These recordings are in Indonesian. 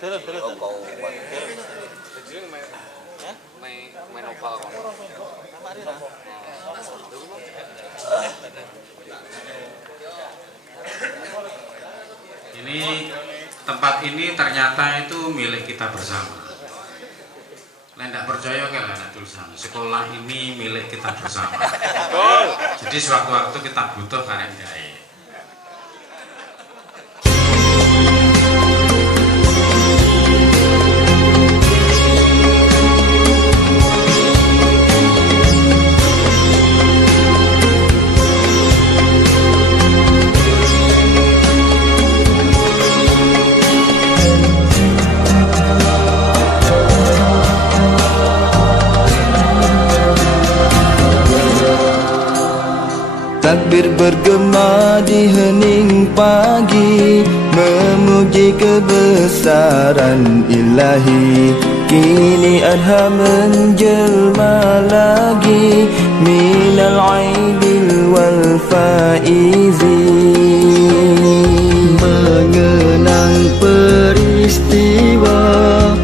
main opal. Ini tempat ini ternyata itu milik kita bersama. Tidak percaya kan anak tulisan sekolah ini milik kita bersama. Jadi sewaktu-waktu kita butuh karek gawe. Takbir bergema di hening pagi, memuji kebesaran ilahi. Kini adha menjelma lagi, minal aidil wal faizi. Mengenang peristiwa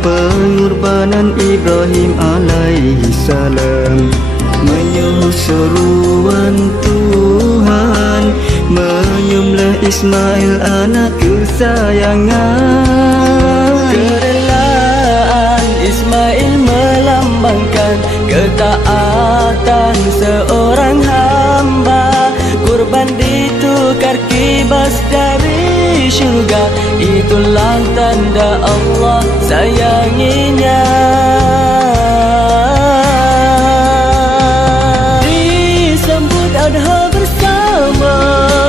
pengorbanan Ibrahim alaihi salam, menyuruh seruan Tuhan, menyembelih Ismail anak kesayangan. Kerelaan Ismail melambangkan ketaatan seorang hamba. Kurban ditukar kibas dari syurga, itulah tanda Allah sayanginya. Adha bersama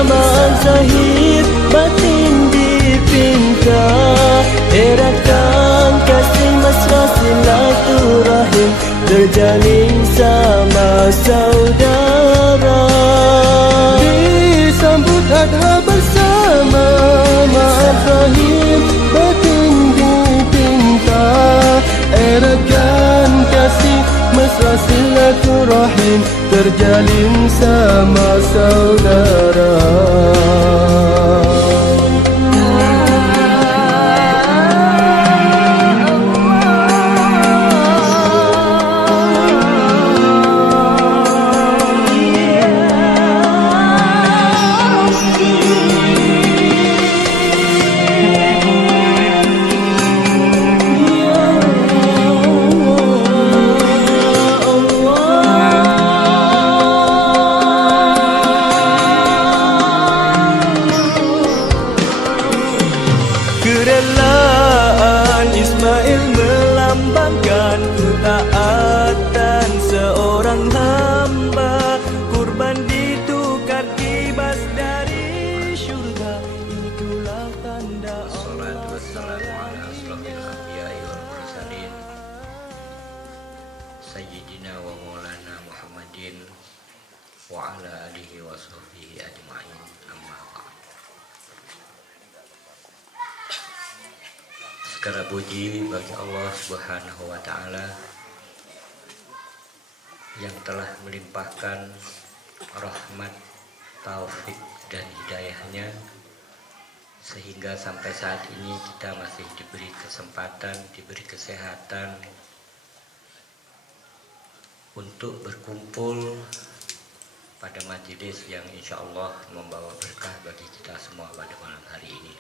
mazahir batin dipinta, eratkan kasih mesra silaturahim, terjalin sama saudara. Disambut adha bersama mazahir batin dipinta, eratkan kasih mesra silaturahim, terjalin sama saudara. Kerelaan Ismail melambangkan ketaatan seorang hamba. Kurban ditukar kibas dari syurga, itulah tanda Salatu wassalamu ala asrafil anbiya'i wal mursalin Sayyidina wa maulana Muhammadin wa ala alihi wa sahbihi ajma'in, amma ba'd. Segala puji bagi Allah Subhanahu wa ta'ala yang telah melimpahkan rahmat, taufik dan hidayahnya sehingga sampai saat ini kita masih diberi kesempatan, diberi kesehatan untuk berkumpul pada majelis yang insya Allah membawa berkah bagi kita semua pada malam hari ini.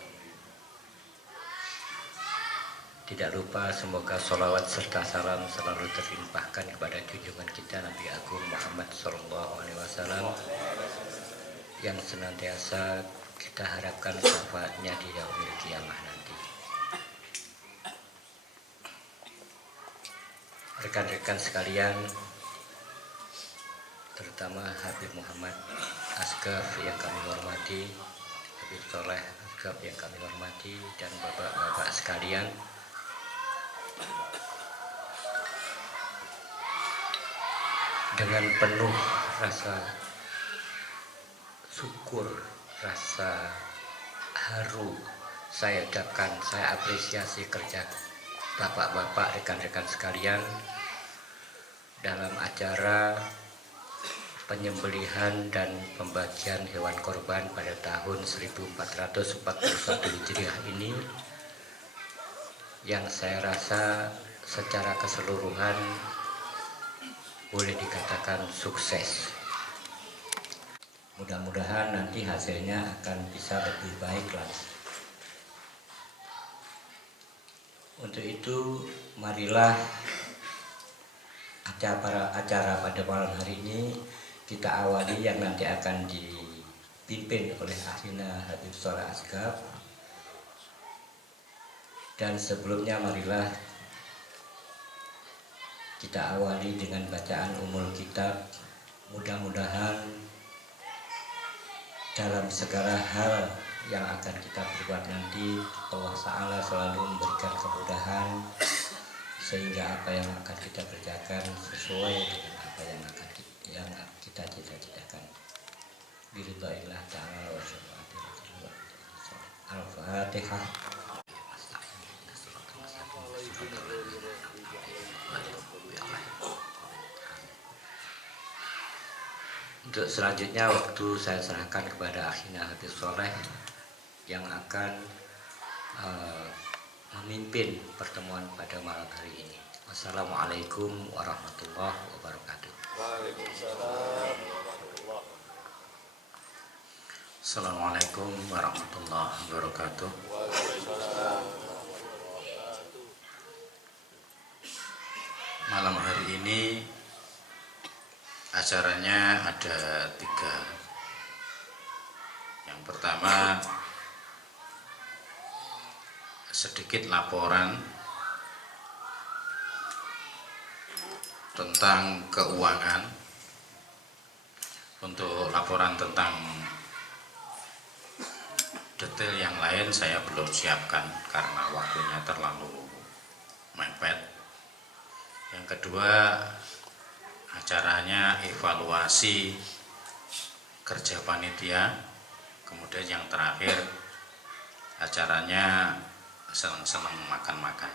Tidak lupa semoga sholawat serta salam selalu terlimpahkan kepada junjungan kita Nabi Agung Muhammad SAW yang senantiasa kita harapkan syafaatnya di yaumil qiyamah nanti. Rekan-rekan sekalian, terutama Habib Muhammad Asgaf yang kami hormati, Habib Soleh Asgaf yang kami hormati, dan bapak-bapak sekalian, dengan penuh rasa syukur, rasa haru saya ucapkan, saya apresiasi kerja bapak-bapak, rekan-rekan sekalian dalam acara penyembelihan dan pembagian hewan korban pada tahun 1441 Hijriah ini, yang saya rasa secara keseluruhan boleh dikatakan sukses. Mudah-mudahan nanti hasilnya akan bisa lebih baik lagi. Untuk itu, marilah acara pada malam hari ini kita awali yang nanti akan dipimpin oleh Akhina Habib Sholeh Asgaf. Dan sebelumnya marilah kita awali dengan bacaan umul kitab. Mudah-mudahan dalam segala hal yang akan kita berbuat nanti Allah Ta'ala selalu memberikan kemudahan sehingga apa yang akan kita kerjakan sesuai dengan apa yang akan kita cita-citakan. Biridhaillah ta'ala wa syafa'atillah. Al-Fatihah. Untuk selanjutnya waktu saya serahkan kepada Akhina Habib Sholeh yang akan memimpin pertemuan pada malam hari ini. Wassalamualaikum warahmatullahi wabarakatuh. Assalamualaikum warahmatullahi wabarakatuh. Malam hari ini acaranya ada 3. Yang pertama, sedikit laporan tentang keuangan. Untuk laporan tentang detail yang lain saya belum siapkan karena waktunya terlalu mepet. Yang kedua, acaranya evaluasi kerja panitia. Kemudian yang terakhir, acaranya senang-senang makan-makan.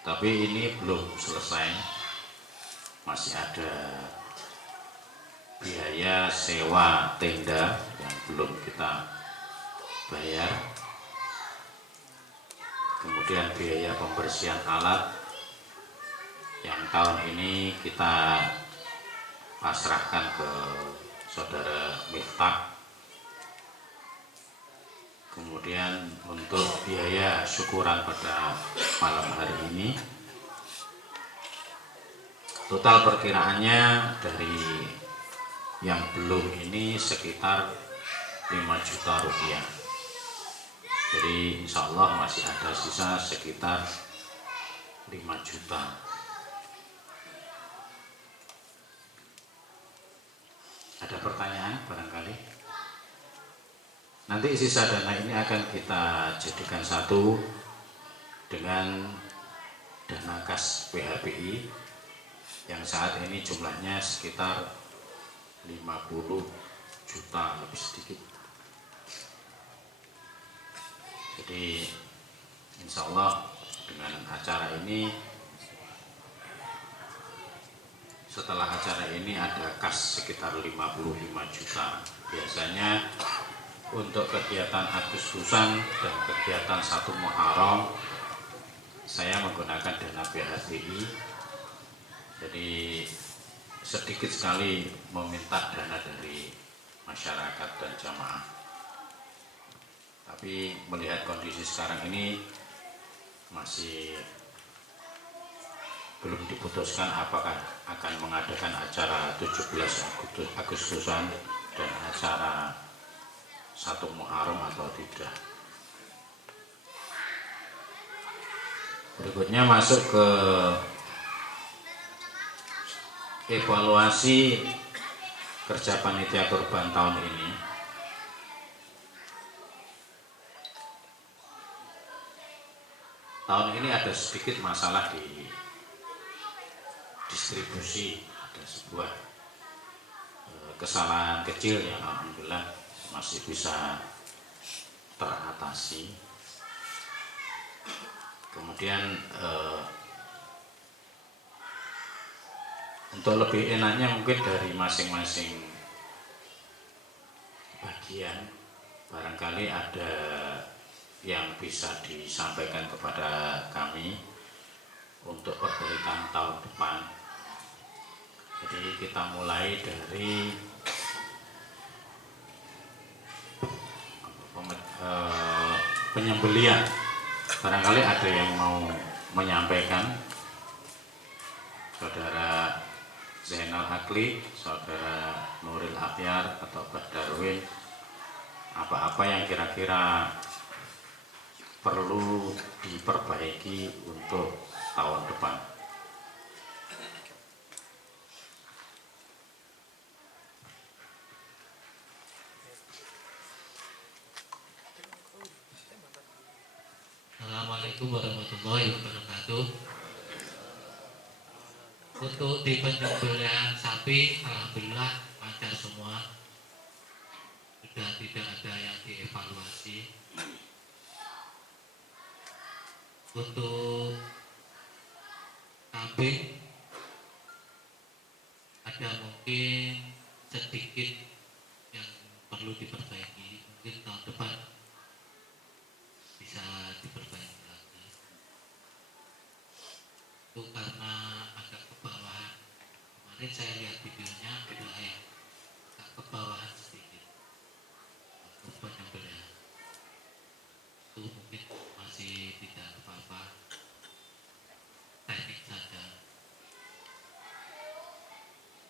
Tapi ini belum selesai, masih ada biaya sewa tenda yang belum kita bayar, kemudian biaya pembersihan alat yang tahun ini kita pasrahkan ke saudara Miftah. Kemudian untuk biaya syukuran pada malam hari ini, total perkiraannya dari yang belum ini sekitar 5 juta rupiah. Jadi insya Allah masih ada sisa sekitar 5 juta. Ada pertanyaan barangkali? Nanti sisa dana ini akan kita jadikan satu dengan dana kas PHBI yang saat ini jumlahnya sekitar 50 juta lebih sedikit. Jadi insya Allah dengan acara ini, setelah acara ini ada kas sekitar 55 juta. Biasanya untuk kegiatan Agustusan dan kegiatan 1 Muharram saya menggunakan dana BHBI. Jadi sedikit sekali meminta dana dari masyarakat dan jamaah. Tapi melihat kondisi sekarang ini masih belum diputuskan apakah akan mengadakan acara 17 Agustusan dan acara 1 Muharram atau tidak. Berikutnya masuk ke evaluasi kerja panitia kurban tahun ini. Tahun ini ada sedikit masalah di distribusi, ada sebuah kesalahan kecil yang alhamdulillah masih bisa teratasi. Kemudian untuk lebih enaknya mungkin dari masing-masing bagian barangkali ada yang bisa disampaikan kepada kami untuk perbaikan tahun depan. Jadi kita mulai dari penyembelian. Barangkali ada yang mau menyampaikan, Saudara Zainal Akli, Saudara Nuril Ahyar atau Pak Darwin, apa-apa yang kira-kira perlu diperbaiki untuk tahun depan. Assalamualaikum warahmatullahi wabarakatuh. Untuk di penyembelihan sapi, alhamdulillah lancar semua. Sudah tidak ada yang dievaluasi. Untuk kambing ada mungkin sedikit yang perlu diperbaiki. Mungkin tahun depan bisa diperbaiki lagi. Itu karena agak kebawahan. Kemarin saya lihat videonya ada yang agak kebawahan sedikit untuk penyembelihan. Itu mungkin masih tidak apa-apa, teknik saja.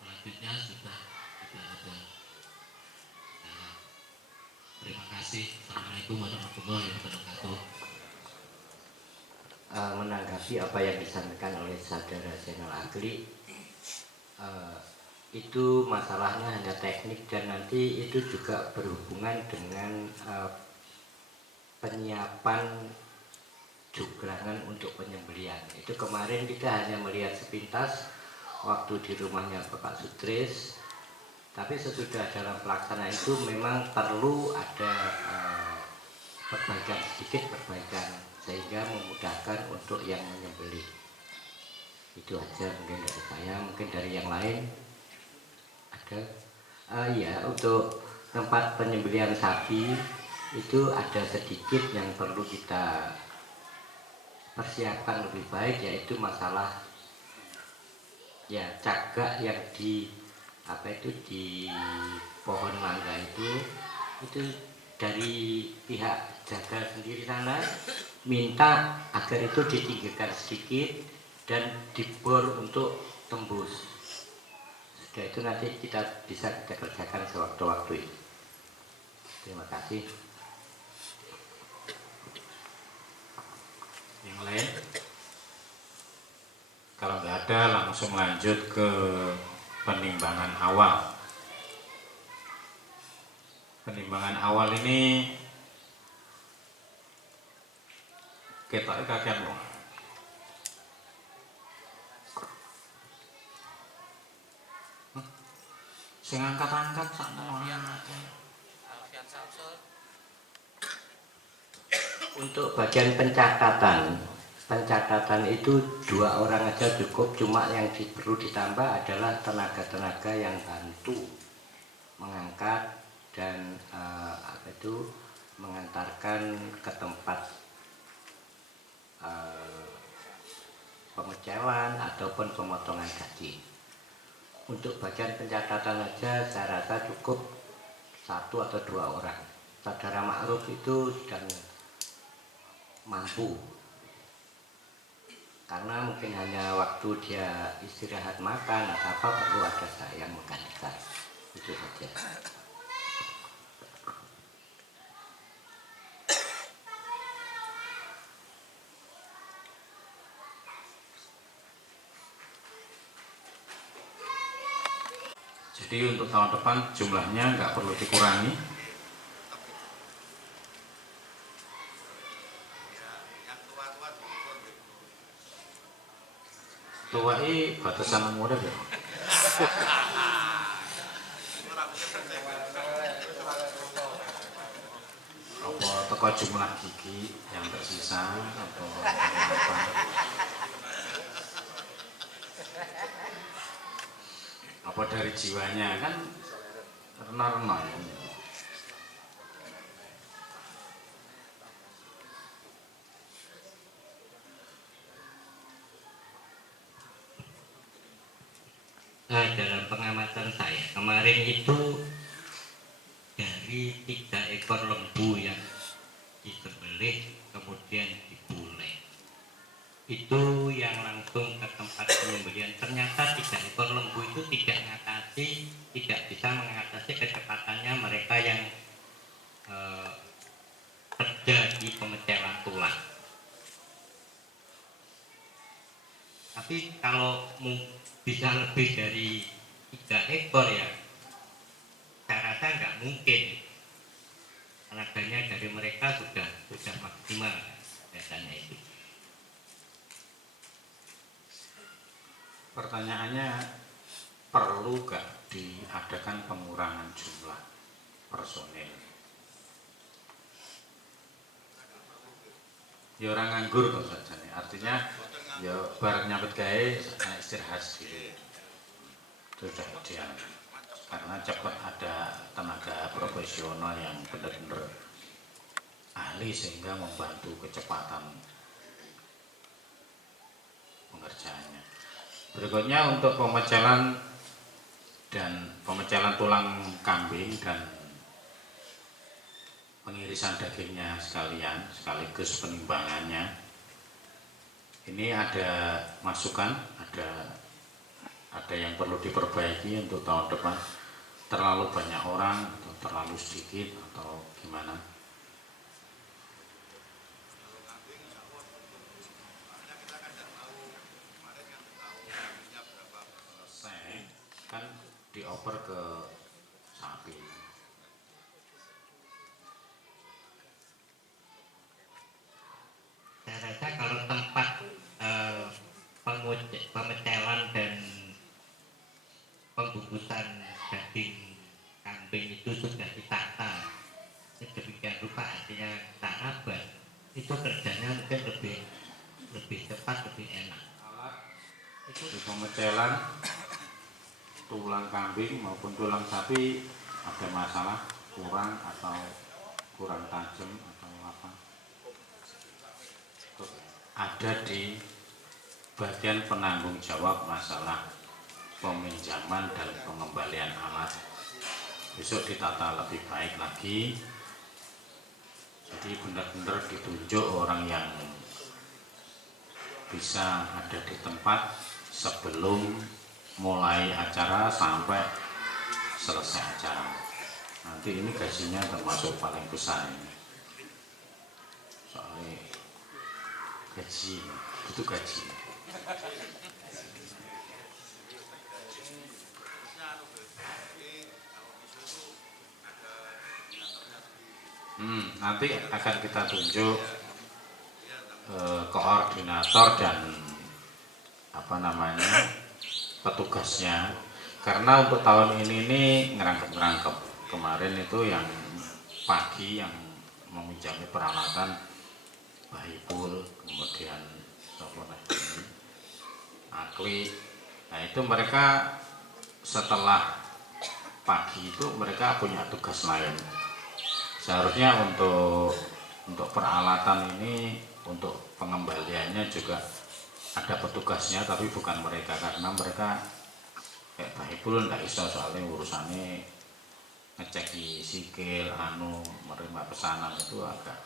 Selanjutnya sudah tidak ada. Nah, terima kasih. Assalamualaikum warahmatullahi wabarakatuh. Menanggapi apa yang disampaikan oleh Saudara Zainal Akli, itu masalahnya hanya teknik dan nanti itu juga berhubungan dengan penyiapan juglangan untuk penyembelihan. Itu kemarin kita hanya melihat sepintas waktu di rumahnya Bapak Sutris, tapi sesudah dalam pelaksanaan itu memang perlu ada perbaikan sedikit, sehingga memudahkan untuk yang menyembelih. Itu aja mungkin dari saya. Mungkin dari yang lain ada. Ya, untuk tempat penyembelihan sapi itu ada sedikit yang perlu kita persiapkan lebih baik, yaitu masalah ya cagak yang di di pohon mangga itu dari pihak jaga sendiri sana minta agar itu ditinggikan sedikit dan dibor untuk tembus. Sudah itu nanti kita bisa kerjakan sewaktu-waktu ini. Terima kasih. Yang lain? Kalau nggak ada, langsung lanjut ke penimbangan awal. Penimbangan awal ini kita kakean loh. Sing angkat-angkat sana orang Untuk bagian pencatatan itu 2 orang aja cukup, cuma yang perlu ditambah adalah tenaga-tenaga yang bantu mengangkat dan mengantarkan ke tempat pengecewan ataupun pemotongan gaji. Untuk bagian pencatatan aja saya rasa cukup 1 atau 2 orang. Saudara Ma'ruf itu sedang mampu, karena mungkin hanya waktu dia istirahat makan atau apa perlu ada saya yang menggantikan. Itu saja. Jadi untuk tahun depan jumlahnya nggak perlu dikurangi. Tua ini batasan umur ya. Apa toko jumlah gigi yang tersisa atau apa? Apa dari jiwanya kan renal-renal. dalam pengamatan saya kemarin itu dari 3 ekor lembu yang disembelih kemudian dibuleng, itu yang langsung ke tempat penyembelihan, ternyata 3 ekor lembu itu tidak bisa mengatasi kecepatannya mereka yang terjadi pemecahan tulang. Tapi kalau bisa lebih dari 3 ekor ya saya rasa nggak mungkin, tenaganya dari mereka sudah maksimal biasanya itu. Pertanyaannya, perlu gak diadakan pengurangan jumlah personil? Ya orang nganggur kok saja nih, artinya ya bareng nyambut gawe istirahat gitu. Itu sudah ideal, karena cepat ada tenaga profesional yang benar-benar ahli sehingga membantu kecepatan pengerjaannya. Berikutnya untuk pemecahan tulang kambing dan pengirisan dagingnya sekaligus penimbangannya. Ini ada masukan, ada yang perlu diperbaiki untuk tahun depan. Terlalu banyak orang atau terlalu sedikit atau gimana? Selesai kan dioper ke sapi. Saya rasa kalau tempat pemecahan dan pembungkusan daging kambing itu sudah ditata sedemikian rupa, artinya tak abad, itu kerjanya mungkin lebih cepat, lebih enak. Itu di pemecahan tulang kambing maupun tulang sapi ada masalah kurang atau kurang tajam atau apa? Ada di bagian penanggung jawab masalah peminjaman dan pengembalian alat. Besok ditata lebih baik lagi, jadi benar-benar ditunjuk orang yang bisa ada di tempat sebelum mulai acara sampai selesai acara. Nanti ini gajinya termasuk paling besar ini, soalnya gaji itu gaji. Nanti akan kita tunjuk koordinator dan petugasnya, karena untuk tahun ini ngerangkep kemarin itu yang pagi yang meminjami peralatan Bahipul, kemudian Akli. Nah itu mereka setelah pagi itu mereka punya tugas lain. Seharusnya untuk peralatan ini, untuk pengembaliannya juga ada petugasnya, tapi bukan mereka, karena mereka kayak Bahipul nggak iso, soalnya urusannya ngecek di sikil, menerima pesanan itu agak,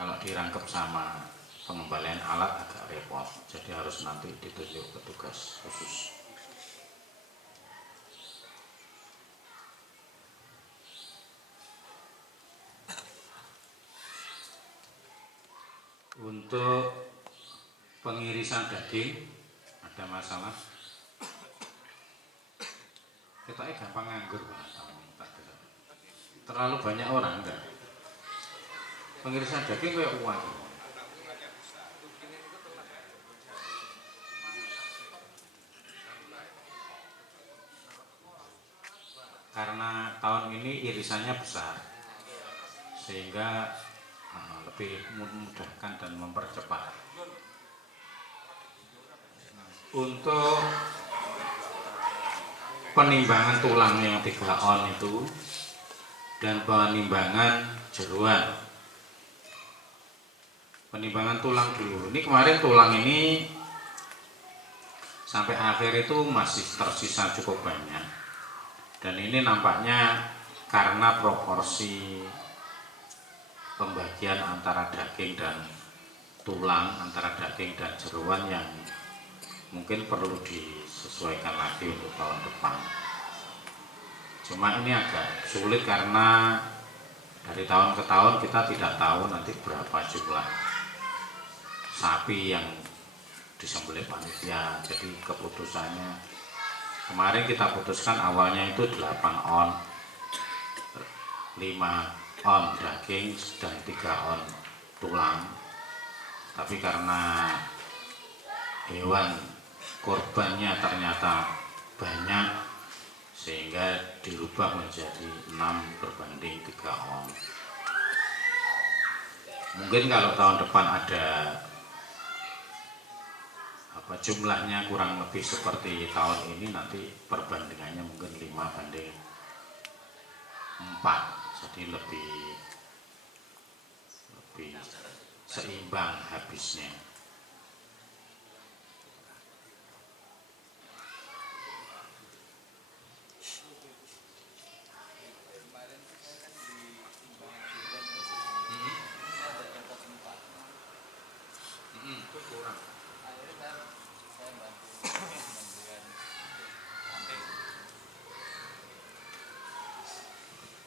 kalau dirangkep sama pengembalian alat agak repot, jadi harus nanti ditunjuk petugas khusus. Untuk pengirisan daging ada masalah, kita gampang nganggur, terlalu banyak orang enggak. Pengirisan daging kayak uang. Karena tahun ini irisannya besar, sehingga lebih memudahkan dan mempercepat. Untuk penimbangan tulang yang 3 on itu dan penimbangan jeruan. Penimbangan tulang dulu. Ini kemarin tulang ini sampai akhir itu masih tersisa cukup banyak, dan ini nampaknya karena proporsi pembagian antara daging dan tulang, antara daging dan jeroan yang mungkin perlu disesuaikan lagi untuk tahun depan. Cuma ini agak sulit karena dari tahun ke tahun kita tidak tahu nanti berapa jumlah sapi yang disembelih panitia. Jadi keputusannya kemarin kita putuskan awalnya itu 8 on, 5 on daging dan 3 on tulang. Tapi karena hewan korbannya ternyata banyak, sehingga dirubah menjadi 6/3 on. Mungkin kalau tahun depan ada jumlahnya kurang lebih seperti tahun ini, nanti perbandingannya mungkin 5/4, jadi lebih seimbang habisnya.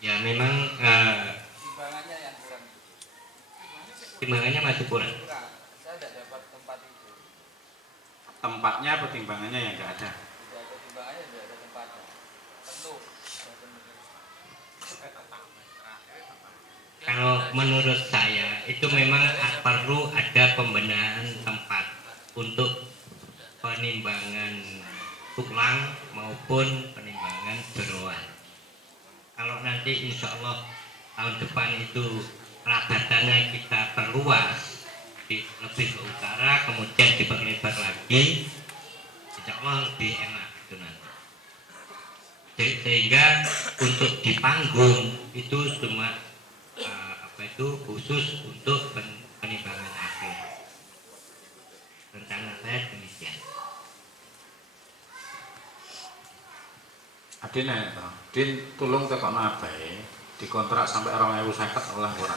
Ya memang timbangannya masih kurang. Saya tidak dapat tempat itu. Tempatnya apa timbangannya yang nggak ada? Tidak ada timbangannya, tidak ada tempatnya. Penuh. Kalau menurut saya itu memang perlu ada pembenahan tempat untuk penimbangan tulang maupun penimbangan jeroan. Kalau nanti insya Allah tahun depan itu rabatannya kita perluas lebih ke utara, kemudian diperlebar lagi, insya Allah lebih enak itu nanti. Sehingga untuk di panggung itu cuma khusus untuk penimbangan akhir. Rencana saya demikian. Adin ya, Din tolong tekokno abahe dikontrak sampai 2050 olah ora.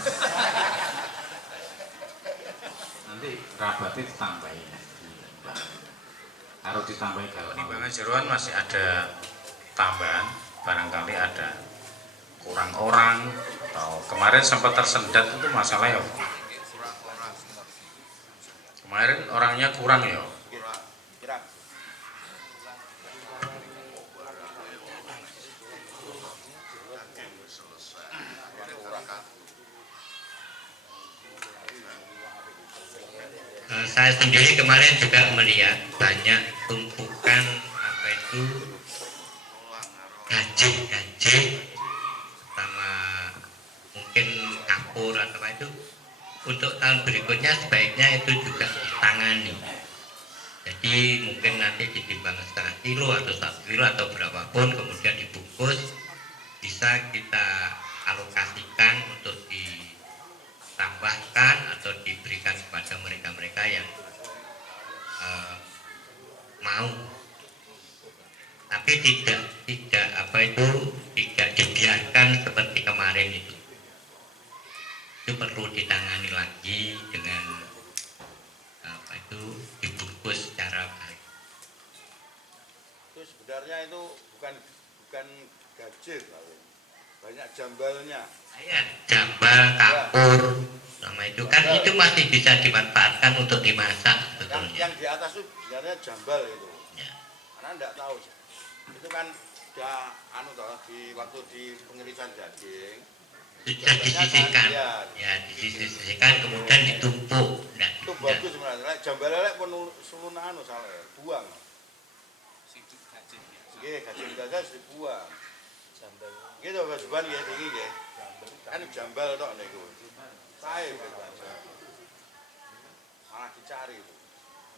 Nanti rabatnya ditambahi. Harus ditambahi kalau penimbangan jeroan masih ada tambahan, barangkali ada kurang orang atau kemarin sempat tersendat itu masalah ya. Kemarin orangnya kurang ya. Saya sendiri kemarin juga melihat banyak tumpukan gaji sama mungkin kapur atau apa itu. Untuk tahun berikutnya sebaiknya itu juga ditangani. Jadi mungkin nanti ditimbang setengah kilo atau 1 kilo atau berapapun, kemudian dibungkus, bisa kita alokasikan untuk ditambahkan atau diberikan kepada mereka-mereka yang mau. Tapi tidak dibiarkan seperti kemarin itu. Itu perlu ditangani lagi dengan dibungkus secara baik. Itu sebenarnya itu bukan gajir, banyak jambalnya. Jambal, kapur, sama itu kan itu masih bisa dimanfaatkan untuk dimasak sebetulnya. Yang di atas itu sebenarnya jambal itu. Ya. Karena enggak tahu. Itu kan sudah di waktu di pengirisan daging Sudah disisihkan, ya disisihkan kemudian ditumpuk. Nah, itu bagus sebenarnya. Jambal lelek pun seluna salah buang. Gajin gagas dibuang. Jambal. Gitu Pak Juban ya tinggi ya. Kan jambal tok niku. Sae malah dicari itu.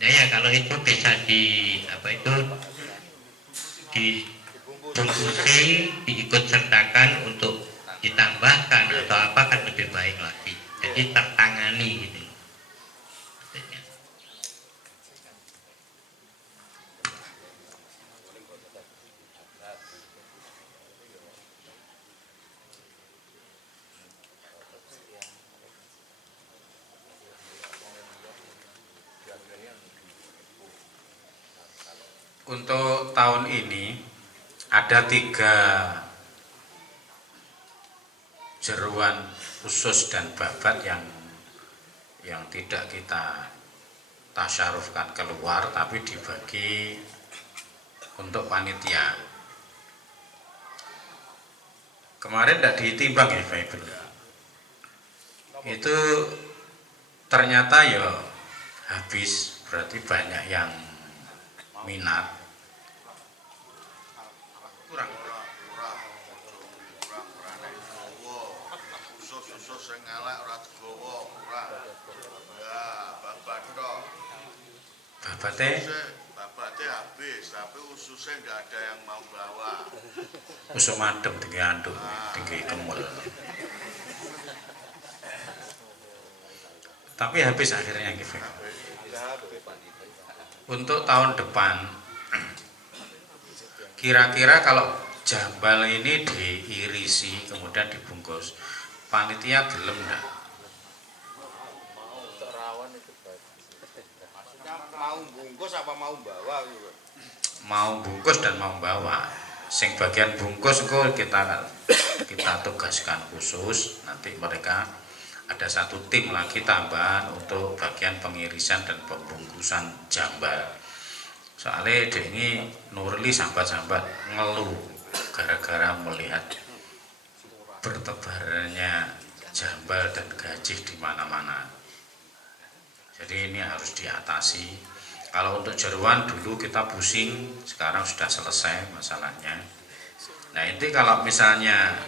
Nah ya kalau itu bisa dibungkusi, diikut sertakan untuk ditambahkan atau apa kan lebih baik lagi. Jadi tertangani gitu. untuk tahun ini ada 3 jeruan khusus dan babat yang tidak kita tasyarufkan keluar, tapi dibagi untuk panitia. Kemarin tidak ditimbang ya Pak Ibu. Itu ternyata ya habis, berarti banyak yang minat. Kurang. Usus sing elek ora digawa, kurang. Ya, babat tok. Babatnya habis, tapi ususnya nggak ada yang mau bawa. Usuk madem tinggi anduk, tinggi kemul. Tapi habis akhirnya gitu. Untuk tahun depan, kira-kira kalau jambal ini diirisi kemudian dibungkus, panitia gelem enggak? Mau bungkus apa mau bawa gitu? Mau bungkus dan mau bawa. Sing bagian bungkus itu kita tugaskan khusus, nanti mereka ada 1 tim lagi tambahan untuk bagian pengirisan dan pembungkusan jambal. Soalnya ini Nurli sambat-sambat ngeluh gara-gara melihat bertebarannya jambal dan gajih di mana-mana. Jadi ini harus diatasi. Kalau untuk jeruan dulu kita pusing, sekarang sudah selesai masalahnya. Nah ini kalau misalnya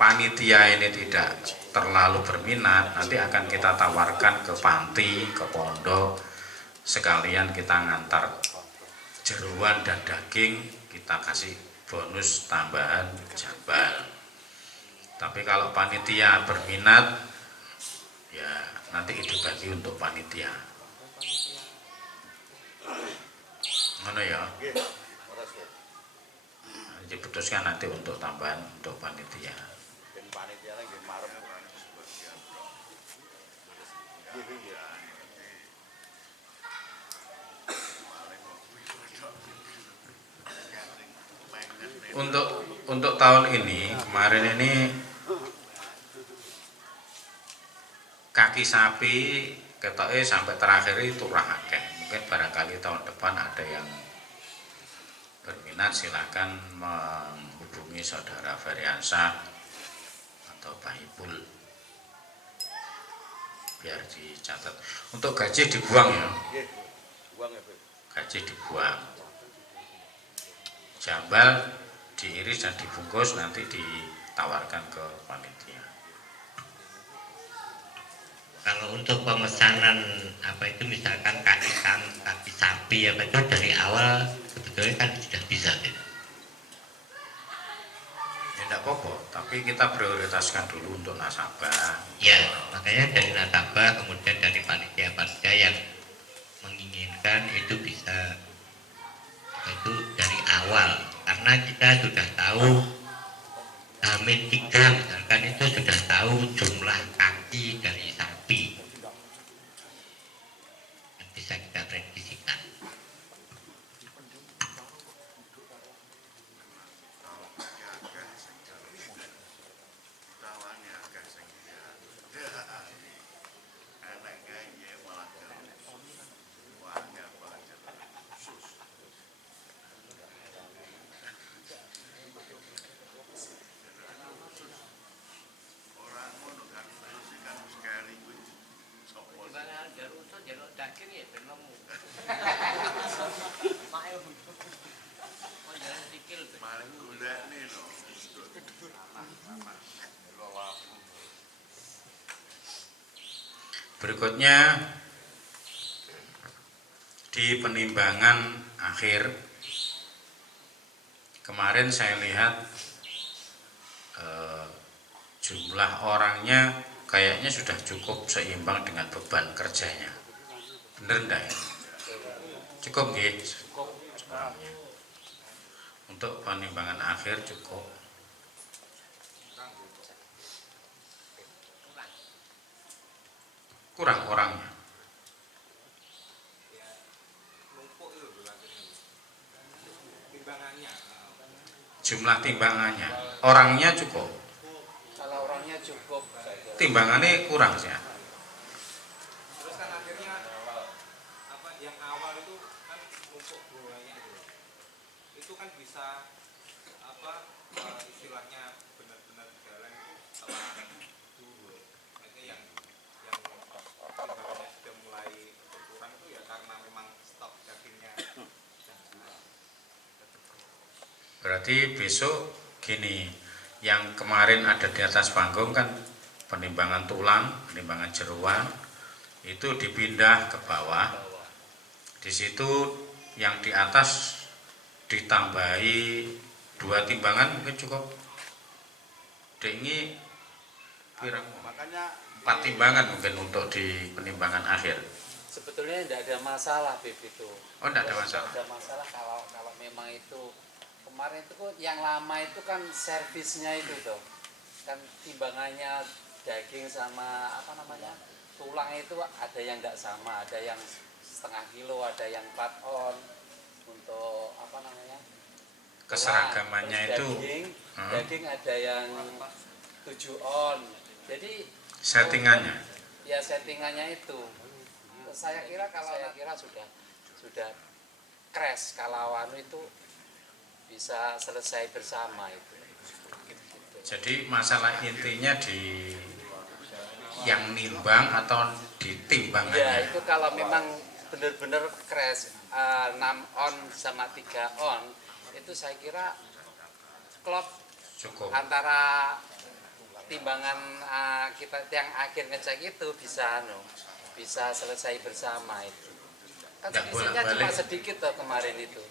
panitia ini tidak terlalu berminat, nanti akan kita tawarkan ke panti, ke pondok, sekalian kita ngantar jeruan dan daging, kita kasih bonus tambahan jambal. Tapi kalau panitia berminat, ya nanti itu bagi untuk panitia. Mana ya? Diputuskan nanti untuk tambahan untuk panitia. Untuk tahun ini, kemarin ini kaki sapi ketoknya sampai terakhir itu akeh. Mungkin barangkali tahun depan ada yang berminat, silakan menghubungi saudara Feriansyah atau Pak Ipul biar dicatat. Untuk gaji dibuang ya, gaji dibuang, jambal diiris dan dibungkus, nanti ditawarkan ke panitia. Kalau untuk pemesanan apa itu misalkan kaki sapi apa itu dari awal sebetulnya kan sudah bisa gitu. Ya tidak apa-apa, tapi kita prioritaskan dulu untuk nasabah. Ya, makanya dari nasabah kemudian dari panitia-panitia yang menginginkan itu bisa itu dari awal, karena kita sudah tahu Hamin 3 misalkan itu sudah tahu jumlah kaki dari sapi yang bisa kita prediksikan. Berikutnya di penimbangan akhir kemarin saya lihat jumlah orangnya kayaknya sudah cukup seimbang dengan beban kerjanya. Bener enggak ya? Cukup nggih? Untuk penimbangan akhir cukup. Kurang orangnya. jumlah timbangannya. Orangnya cukup. Kalau orangnya cukup, saya kira. Timbangannya kurang sih. Terus kan akhirnya apa yang awal itu kan numpuk bunganya itu kan bisa apa istilahnya benar-benar jalan itu setelah dulu. Makanya yang timbangannya sudah mulai berkurang itu ya karena memang stok dagingnya. Berarti besok gini, yang kemarin ada di atas panggung kan penimbangan tulang, penimbangan jeroan itu dipindah ke bawah. Di situ yang di atas ditambahi 2 timbangan mungkin cukup. Ini kira Makanya 4 timbangan mungkin untuk di penimbangan akhir. Sebetulnya tidak ada masalah, Bib, itu. Oh, tidak ada masalah. Tidak ada masalah kalau memang itu kemarin itu yang lama itu kan servisnya itu tuh kan timbangannya daging sama apa namanya tulang itu ada yang tidak sama, ada yang setengah kilo, ada yang 4 on untuk apa namanya Keseragamannya tulang. itu Daging ada yang 7 on, jadi settingannya. ya settingannya itu saya kira sudah crash kalau anu itu bisa selesai bersama itu. Jadi masalah intinya di yang nimbang atau di timbangannya. Ya itu kalau memang benar-benar crash 6 on sama 3 on itu saya kira klop Cukup. antara timbangan kita yang akhir ngecek itu bisa selesai bersama itu. Kan Nggak selisihnya cuma bolak-balik. sedikit tuh kemarin itu.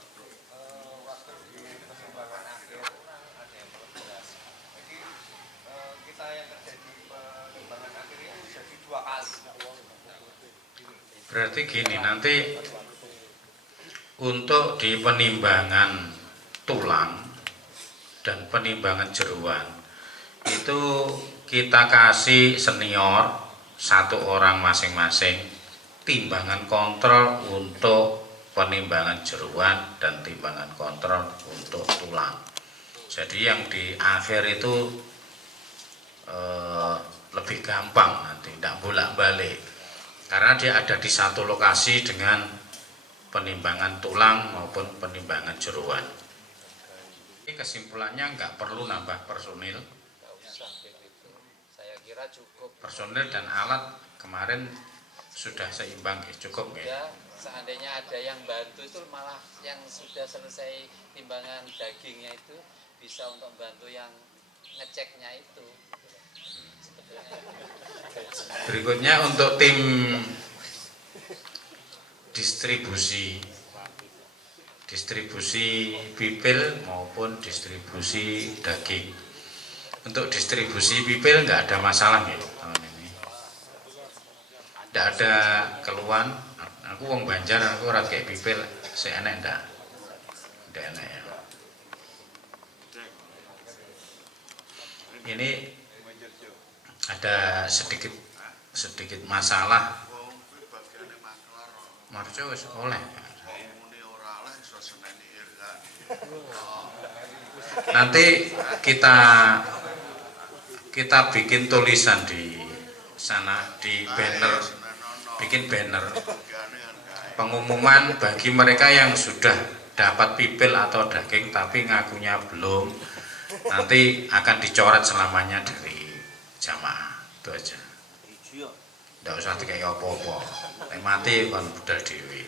Kita yang terjadi penimbangan akhir itu jadi 2 kali. Berarti gini, nanti untuk di penimbangan tulang dan penimbangan jeroan itu kita kasih senior 1 orang masing-masing timbangan kontrol untuk penimbangan jeroan dan timbangan kontrol untuk tulang. Jadi yang di akhir itu lebih gampang nanti, tidak bolak-balik karena dia ada di satu lokasi dengan penimbangan tulang maupun penimbangan jeroan. Ini kesimpulannya nggak perlu nambah personil. Nggak usah begitu. Saya kira cukup. Personil dan alat kemarin sudah seimbang, cukup ya. Ya, seandainya ada yang bantu itu malah yang sudah selesai timbangan dagingnya itu bisa untuk bantu yang ngeceknya itu. Berikutnya untuk tim distribusi pipil maupun distribusi daging. Untuk distribusi pipil nggak ada masalah ya tahun ini. Nggak ada keluhan. Aku wong Banjar, aku ora kayak pipil, seenek ndak enak ya. Ini ada sedikit masalah. Marco wis oleh. Nanti kita bikin tulisan di sana di banner, bikin banner pengumuman bagi mereka yang sudah dapat pipil atau daging tapi ngakunya belum, nanti akan dicoret selamanya dari jamaah. Itu aja. Nggak usah dikai apa-apa. Nek mati kon budal dhewe.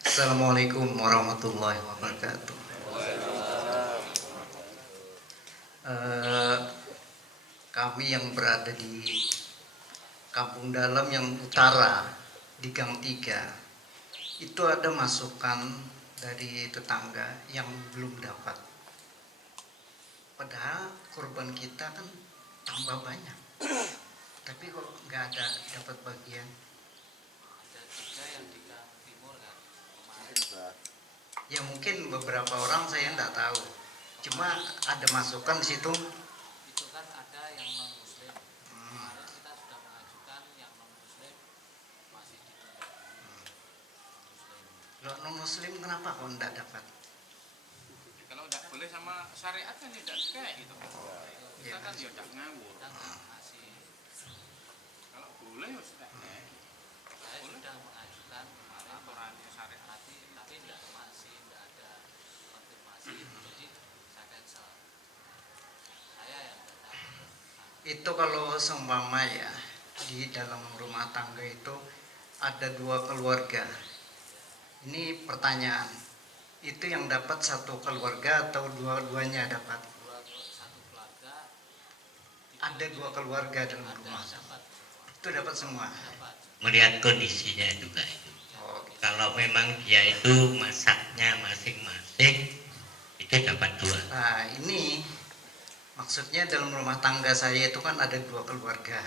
Assalamualaikum warahmatullahi wabarakatuh. Kami yang berada di Kampung Dalam yang utara di Gang 3 itu ada masukan dari tetangga yang belum dapat. Padahal korban kita kan tambah banyak, tapi kok nggak ada dapat bagian. Ada juga yang di Gang Timur kan kemarin. Ya mungkin beberapa orang saya nggak tahu. Cuma ada masukan di situ. Itu kan ada yang non muslim. Kemarin kita sudah mengajukan yang non muslim masih ditunda. Kalau non muslim kenapa kok enggak dapat? Kalau tidak boleh sama syariat kan tidak kayak gitu. Iya. Kita kan ya tidak ngawur. Kita nggak masih. Kalau boleh ya sudah. Saya sudah mengajukan kemarin Aturannya syariat. tapi masih tidak ada konfirmasi. Jadi saya cancel. Saya yang datang. Itu kalau seumpama ya di dalam rumah tangga itu ada 2 keluarga. Ini pertanyaan, itu yang dapat satu keluarga atau dua-duanya dapat? Satu keluarga Ada 2 keluarga dalam rumah, dapat. itu dapat semua. Melihat kondisinya juga itu. Oh, Kalau memang dia itu masaknya masing-masing, itu dapat 2. nah ini maksudnya dalam rumah tangga saya itu kan ada 2 keluarga,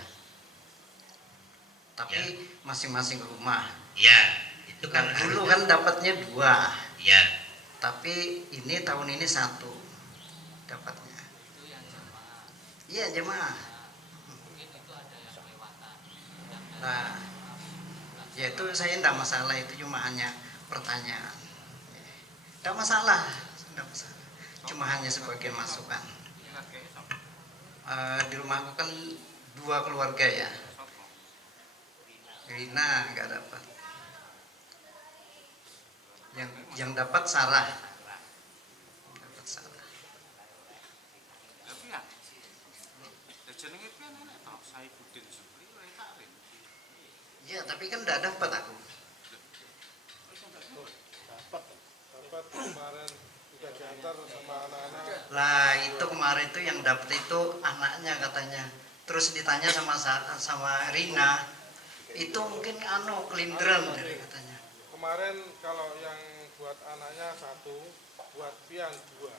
tapi masing-masing rumah. Ya, itu Kan kan dulu harusnya- kan dapatnya 2, ya, tapi ini tahun ini 1 dapatnya. Itu yang jamaah. Iya jemaah. Mungkin itu ada yang kelewatan. Nah, ya itu saya tidak masalah, itu cuma hanya pertanyaan. Tidak masalah, tidak masalah. Cuma hanya sebagai masukan. Di rumahku kan 2 keluarga ya. Rina nggak dapat. Yang dapat Sarah. Dapat Sarah. Tapi ya, jenenge pian enak tau Saifuddin Zubri ora takrim. Iya, tapi kan tidak dapat aku. Dapat kemarin sudah diantar sama anak-anak. Lah itu kemarin itu yang dapat itu anaknya katanya. Terus ditanya sama Rina, itu mungkin kelinderan dari katanya. Kemarin kalau yang buat anaknya 1, buat pian 2.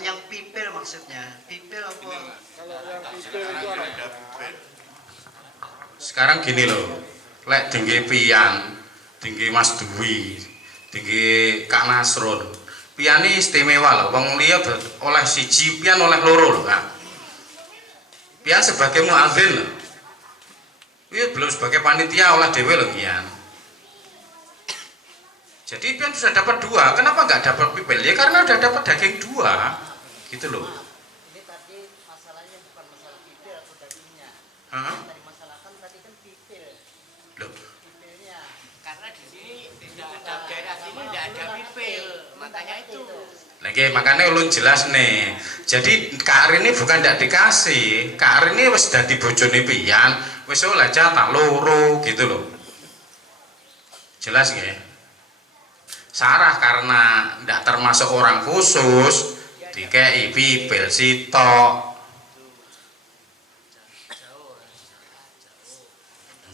Yang pipil maksudnya. Pipil apa? Kalau yang pipil itu anaknya. Sekarang gini loh, lek tinggi pian, tinggi Mas Dwi, tinggi Kak Nasrun. Pian ini istimewa loh, wong liya oleh siji, pian oleh loro loh, Kak. Pian sebagai muadzin loh. Iya belum sebagai panitia oleh dewe loh pian. Jadi pian sudah dapat 2, kenapa nggak dapat pipil? Ya karena udah dapat daging 2, gitu loh. Ini tadi masalahnya bukan masalah pipil atau dagingnya. Hah? Tadi masalah kan tadi kan pipil. Loh, Pipilnya. Karena di sini tidak ada daerah sini tidak ada pipil, makanya itu. lagi makanya ulun jelas nih. Jadi Kak Arin ini bukan tidak dikasih, Kak Arin ini wis dadi bojone pian, wis oleh jatah loro gitu loh. Jelas nggih? Sarah karena tidak termasuk orang khusus, dikei pipil sitok.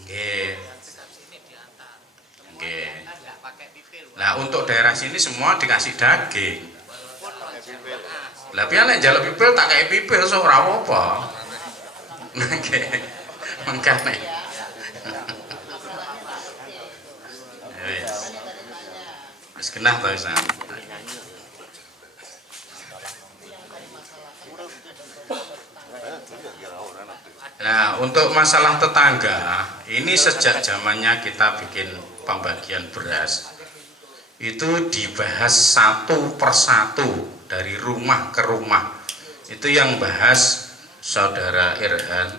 Nggih. Nggih. Tidak pakai pipil. Nah untuk daerah sini semua dikasih daging. Lah pian nek njaluk pipil tak kei pipil so ora apa-apa. Nggih. Mangkane. Wis genah to Ustaz. Nah, untuk masalah tetangga, ini sejak zamannya kita bikin pembagian beras, itu dibahas satu persatu dari rumah ke rumah. Itu yang bahas Saudara Irhan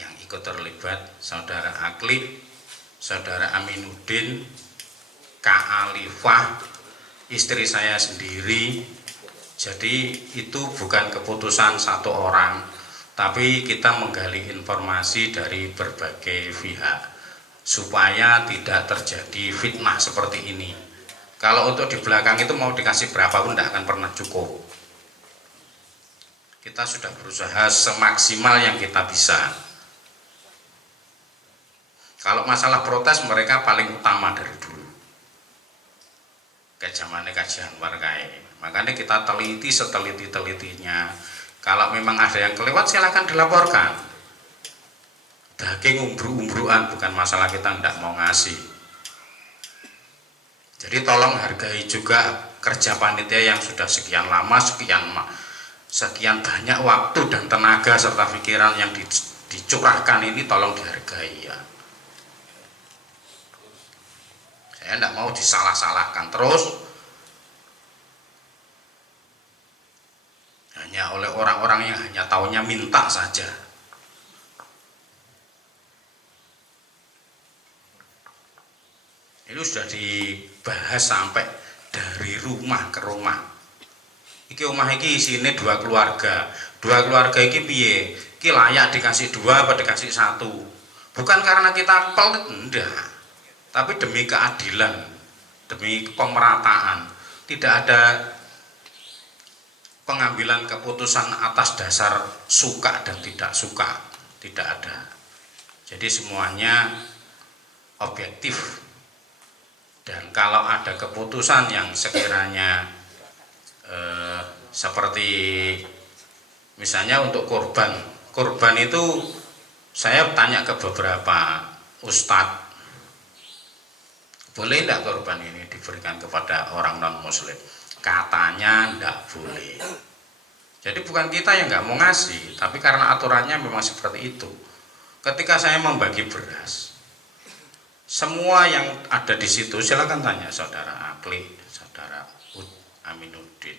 yang ikut terlibat, Saudara Akli, Saudara Aminuddin, Kak Alifah, istri saya sendiri. Jadi itu bukan keputusan satu orang, tapi kita menggali informasi dari berbagai pihak supaya tidak terjadi fitnah seperti ini. Kalau untuk di belakang itu mau dikasih berapa pun tidak akan pernah cukup. Kita sudah berusaha semaksimal yang kita bisa. Kalau masalah protes mereka paling utama dari dulu. Kayak zamannya kajian wargai. Makanya kita teliti seteliti-telitinya. Kalau memang ada yang kelewat silahkan dilaporkan. Daging umbru-umbruan bukan masalah kita tidak mau ngasih. Jadi tolong hargai juga kerja panitia yang sudah sekian lama, sekian banyak waktu dan tenaga serta pikiran yang dicurahkan ini, tolong dihargai ya. Saya tidak mau disalah-salahkan terus hanya oleh orang-orang yang hanya taunya minta saja. Ini sudah dibahas sampai dari rumah ke rumah. Iki omah iki isine 2 keluarga. 2 keluarga iki piye? Iki layak dikasih 2 apa dikasih 1? Bukan karena kita pelit, enggak. Tapi demi keadilan, demi pemerataan. Tidak ada pengambilan keputusan atas dasar suka dan tidak suka. Tidak ada. Jadi semuanya objektif. Dan kalau ada keputusan yang sekiranya seperti misalnya untuk korban itu saya tanya ke beberapa ustadz, boleh tidak korban ini diberikan kepada orang non muslim? Katanya tidak boleh. Jadi bukan kita yang nggak mau ngasih, tapi karena aturannya memang seperti itu. Ketika saya membagi beras, semua yang ada di situ, silakan tanya saudara Akli, saudara Aminuddin.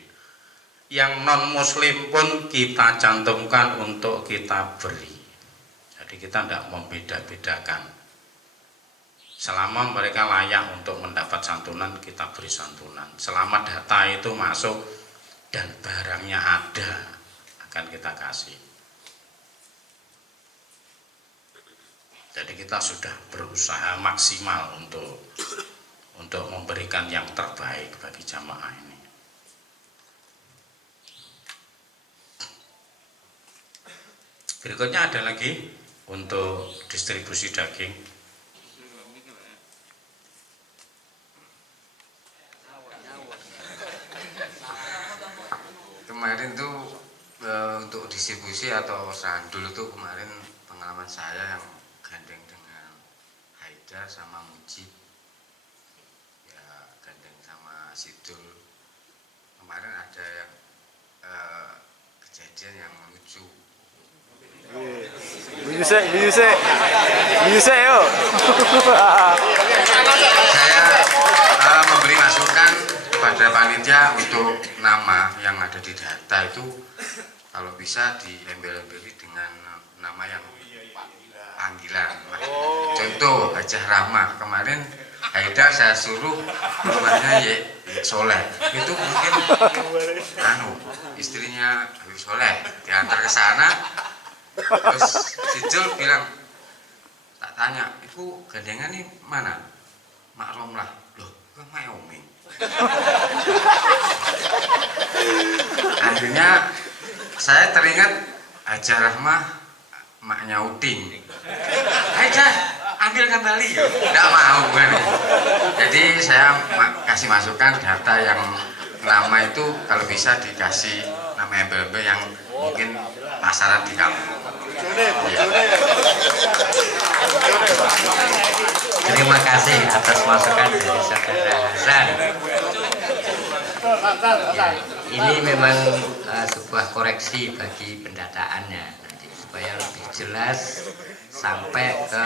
Yang non muslim pun kita cantumkan untuk kita beri. Jadi kita tidak membeda-bedakan. Selama mereka layak untuk mendapat santunan, kita beri santunan. Selama data itu masuk dan barangnya ada, akan kita kasih. Jadi kita sudah berusaha maksimal untuk memberikan yang terbaik bagi jamaah ini. Berikutnya ada lagi untuk distribusi daging. Kemarin tuh untuk distribusi atau sandul itu kemarin pengalaman saya yang gandeng dengan Haidar sama Mujib, ya gandeng sama Sidul. Kemarin ada yang kejadian yang lucu. Bisa yo. Saya memberi masukan kepada panitia untuk nama yang ada di data itu kalau bisa diembel-embeli dengan nama yang panggilan. Contoh Hajah Rahmah, kemarin Haidar saya suruh rumahnya Ye Soleh, itu mungkin istrinya Habib Soleh diantar ke sana. Terus Sidul bilang, tak tanya, itu gandengan nih mana? Mak Romlah. Loh, kan Mayoming. Akhirnya saya teringat Hajah Rahmah maknya Udin. Haidar, ambil kembali. Tidak mau kan. Jadi saya kasih masukan data yang nama itu kalau bisa dikasih nama embel-embel yang mungkin pasaran di kampung. Terima kasih atas masukan dari saudara Hasan. Ya, ini memang sebuah koreksi bagi pendataannya nanti supaya lebih jelas sampai ke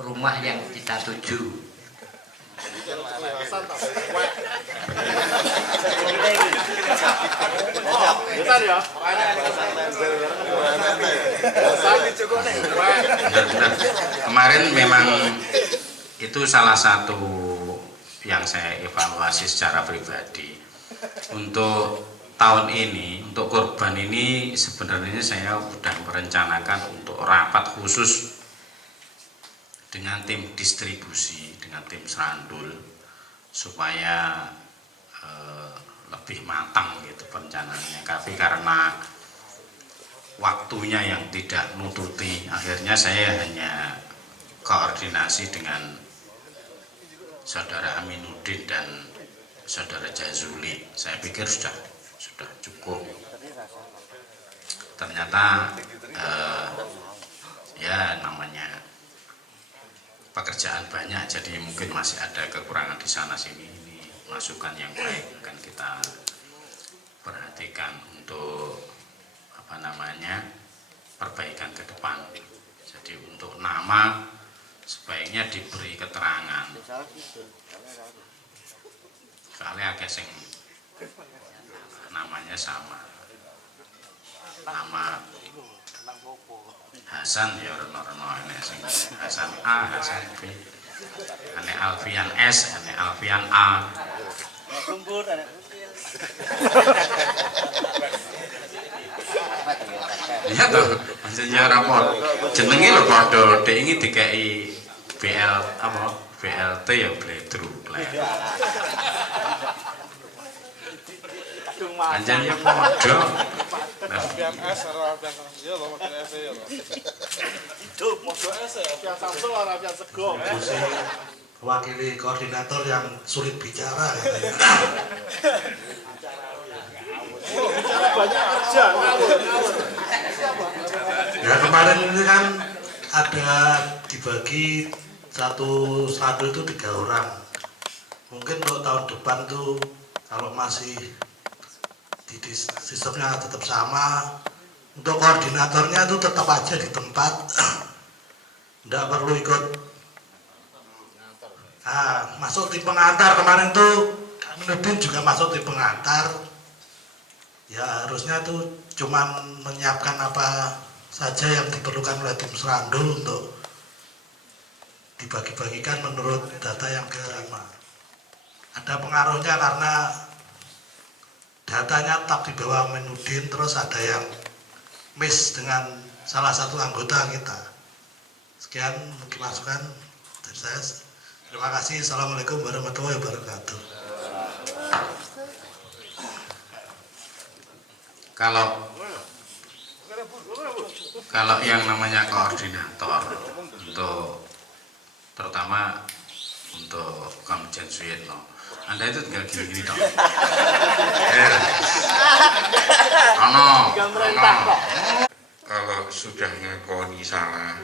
rumah yang kita tuju. Kemarin memang itu salah satu yang saya evaluasi secara pribadi. Untuk tahun ini, untuk korban ini sebenarnya saya sudah merencanakan untuk rapat khusus dengan tim distribusi, dengan tim serandul, supaya lebih matang gitu perencanaannya. Tapi karena waktunya yang tidak nututi, akhirnya saya hanya koordinasi dengan saudara Aminuddin dan saudara Jazuli. Saya pikir sudah cukup. Ternyata ya namanya pekerjaan banyak, jadi mungkin masih ada kekurangan di sana sini. Ini masukan yang baik akan kita perhatikan untuk perbaikan ke depan. Jadi untuk nama sebaiknya diberi keterangan. Soalnya agak sing namanya sama. Nama Hasan ya reno-reno ini sing Hasan A, Hasan B. Ane Alfian S, ane Alfian A. Iya toh, maksudnya rapor. Jenenge lho padha, dhek iki dikeki BL apa? BLT ya breakthrough plan. Anjane ya padha. Alfian S ora Alfian S ya lho, maksud S ya lho. Itu maksud S ya, Alfian Samsul ora Alfian Sego. Wakili koordinator yang sulit bicara katanya. Bicara banyak aja. Ya kemarin ini kan ada dibagi satu itu 3 orang. Mungkin untuk tahun depan tuh kalau masih di sistemnya tetap sama, untuk koordinatornya tuh tetap aja di tempat, nggak perlu ikut. Nah, masuk tim pengantar kemarin tuh Nurdin juga masuk tim pengantar. Ya harusnya tuh cuman menyiapkan apa saja yang diperlukan oleh tim Serandul untuk dibagi-bagikan menurut data yang diterima. Ada pengaruhnya karena datanya tetap di bawah Menudin, terus ada yang miss dengan salah satu anggota kita. Sekian mungkin masukan dari saya. Terima kasih. Assalamualaikum warahmatullahi wabarakatuh. Kalau yang namanya koordinator untuk terutama untuk Komjen Suyitno, Anda itu tinggal gini-gini dong. Kalau sudah ngakoni salah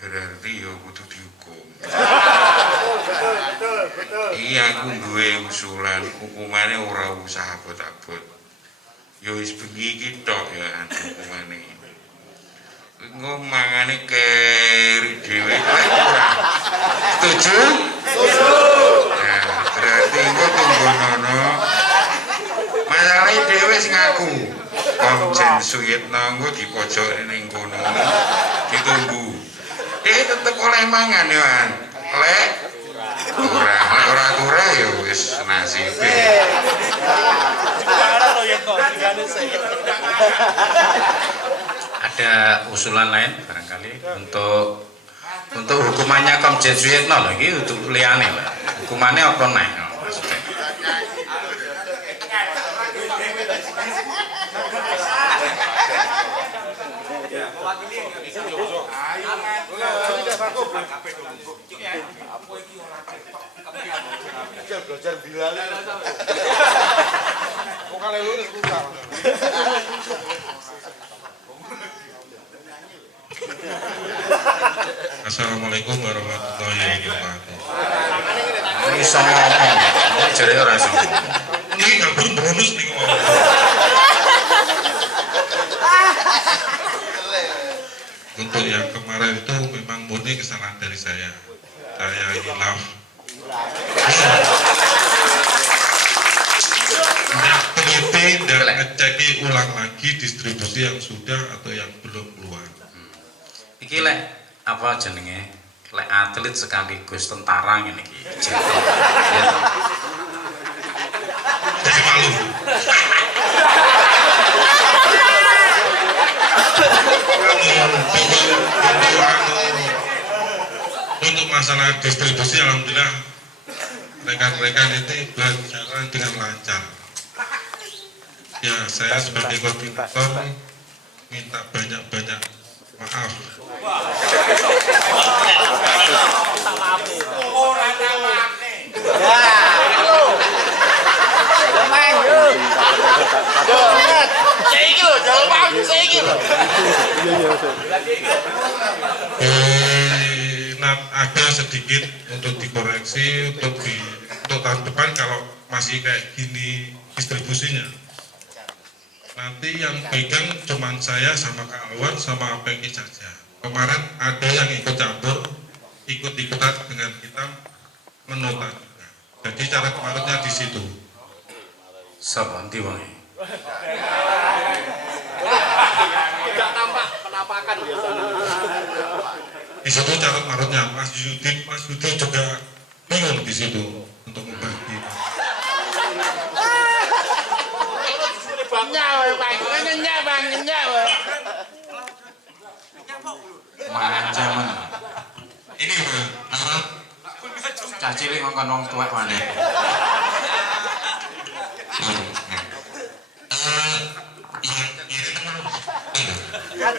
berarti ya kudu dihukum. Iya, aku duwe usulan hukumane ora usah abot-abot. Ya wis bengi iki tok ya hukumane. Ngomongane keri dhewe kae ora. Setuju? Setuju. Nah, berarti engko tunggono. Masalahe dhewe sing ngaku. Komjen Suyitno engko dipojok ning kono. Ditunggu. Tetep oleh mangan ya, An. Lek ora ya wis nasibe. Ada usulan lain barangkali untuk hukumannya Komjen Suyitno lho iki untuk liyane lah. Hukumannya apa nih maksudnya? Belajar Bilal. Kok kali lulus susah. Assalamualaikum warahmatullahi wabarakatuh. Ini sama ngomong, ini jadi orang sama. Ini nggak bonus nih ngomong. Untuk yang kemarin itu memang murni kesalahan dari saya. Saya hilaf. Teliti dan ngeceki ulang lagi distribusi yang sudah atau yang belum keluar. Iki lek apa jenenge? Lek atlet sekaligus tentara ngene iki. Jadi malu. Untuk masalah distribusi, alhamdulillah rekan-rekan itu berjalan dengan lancar. Ya, saya sebagai koordinator minta banyak-banyak maaf. koreksi untuk tahun depan kalau masih kayak gini distribusinya. Nanti yang pegang cuma saya sama Kak Alwan sama Peggy saja. Kemarin ada yang ikut campur, ikut-ikutan dengan kita menota juga. Jadi cara kemarinnya di situ. Sabanti wangi. Tidak tampak penampakan biasanya. Di situ cara kemarinnya Mas Yudi juga bingung di situ untuk membagi. Manja mana? Ini apa? Cah cilik ngongkon wong tuwek mana?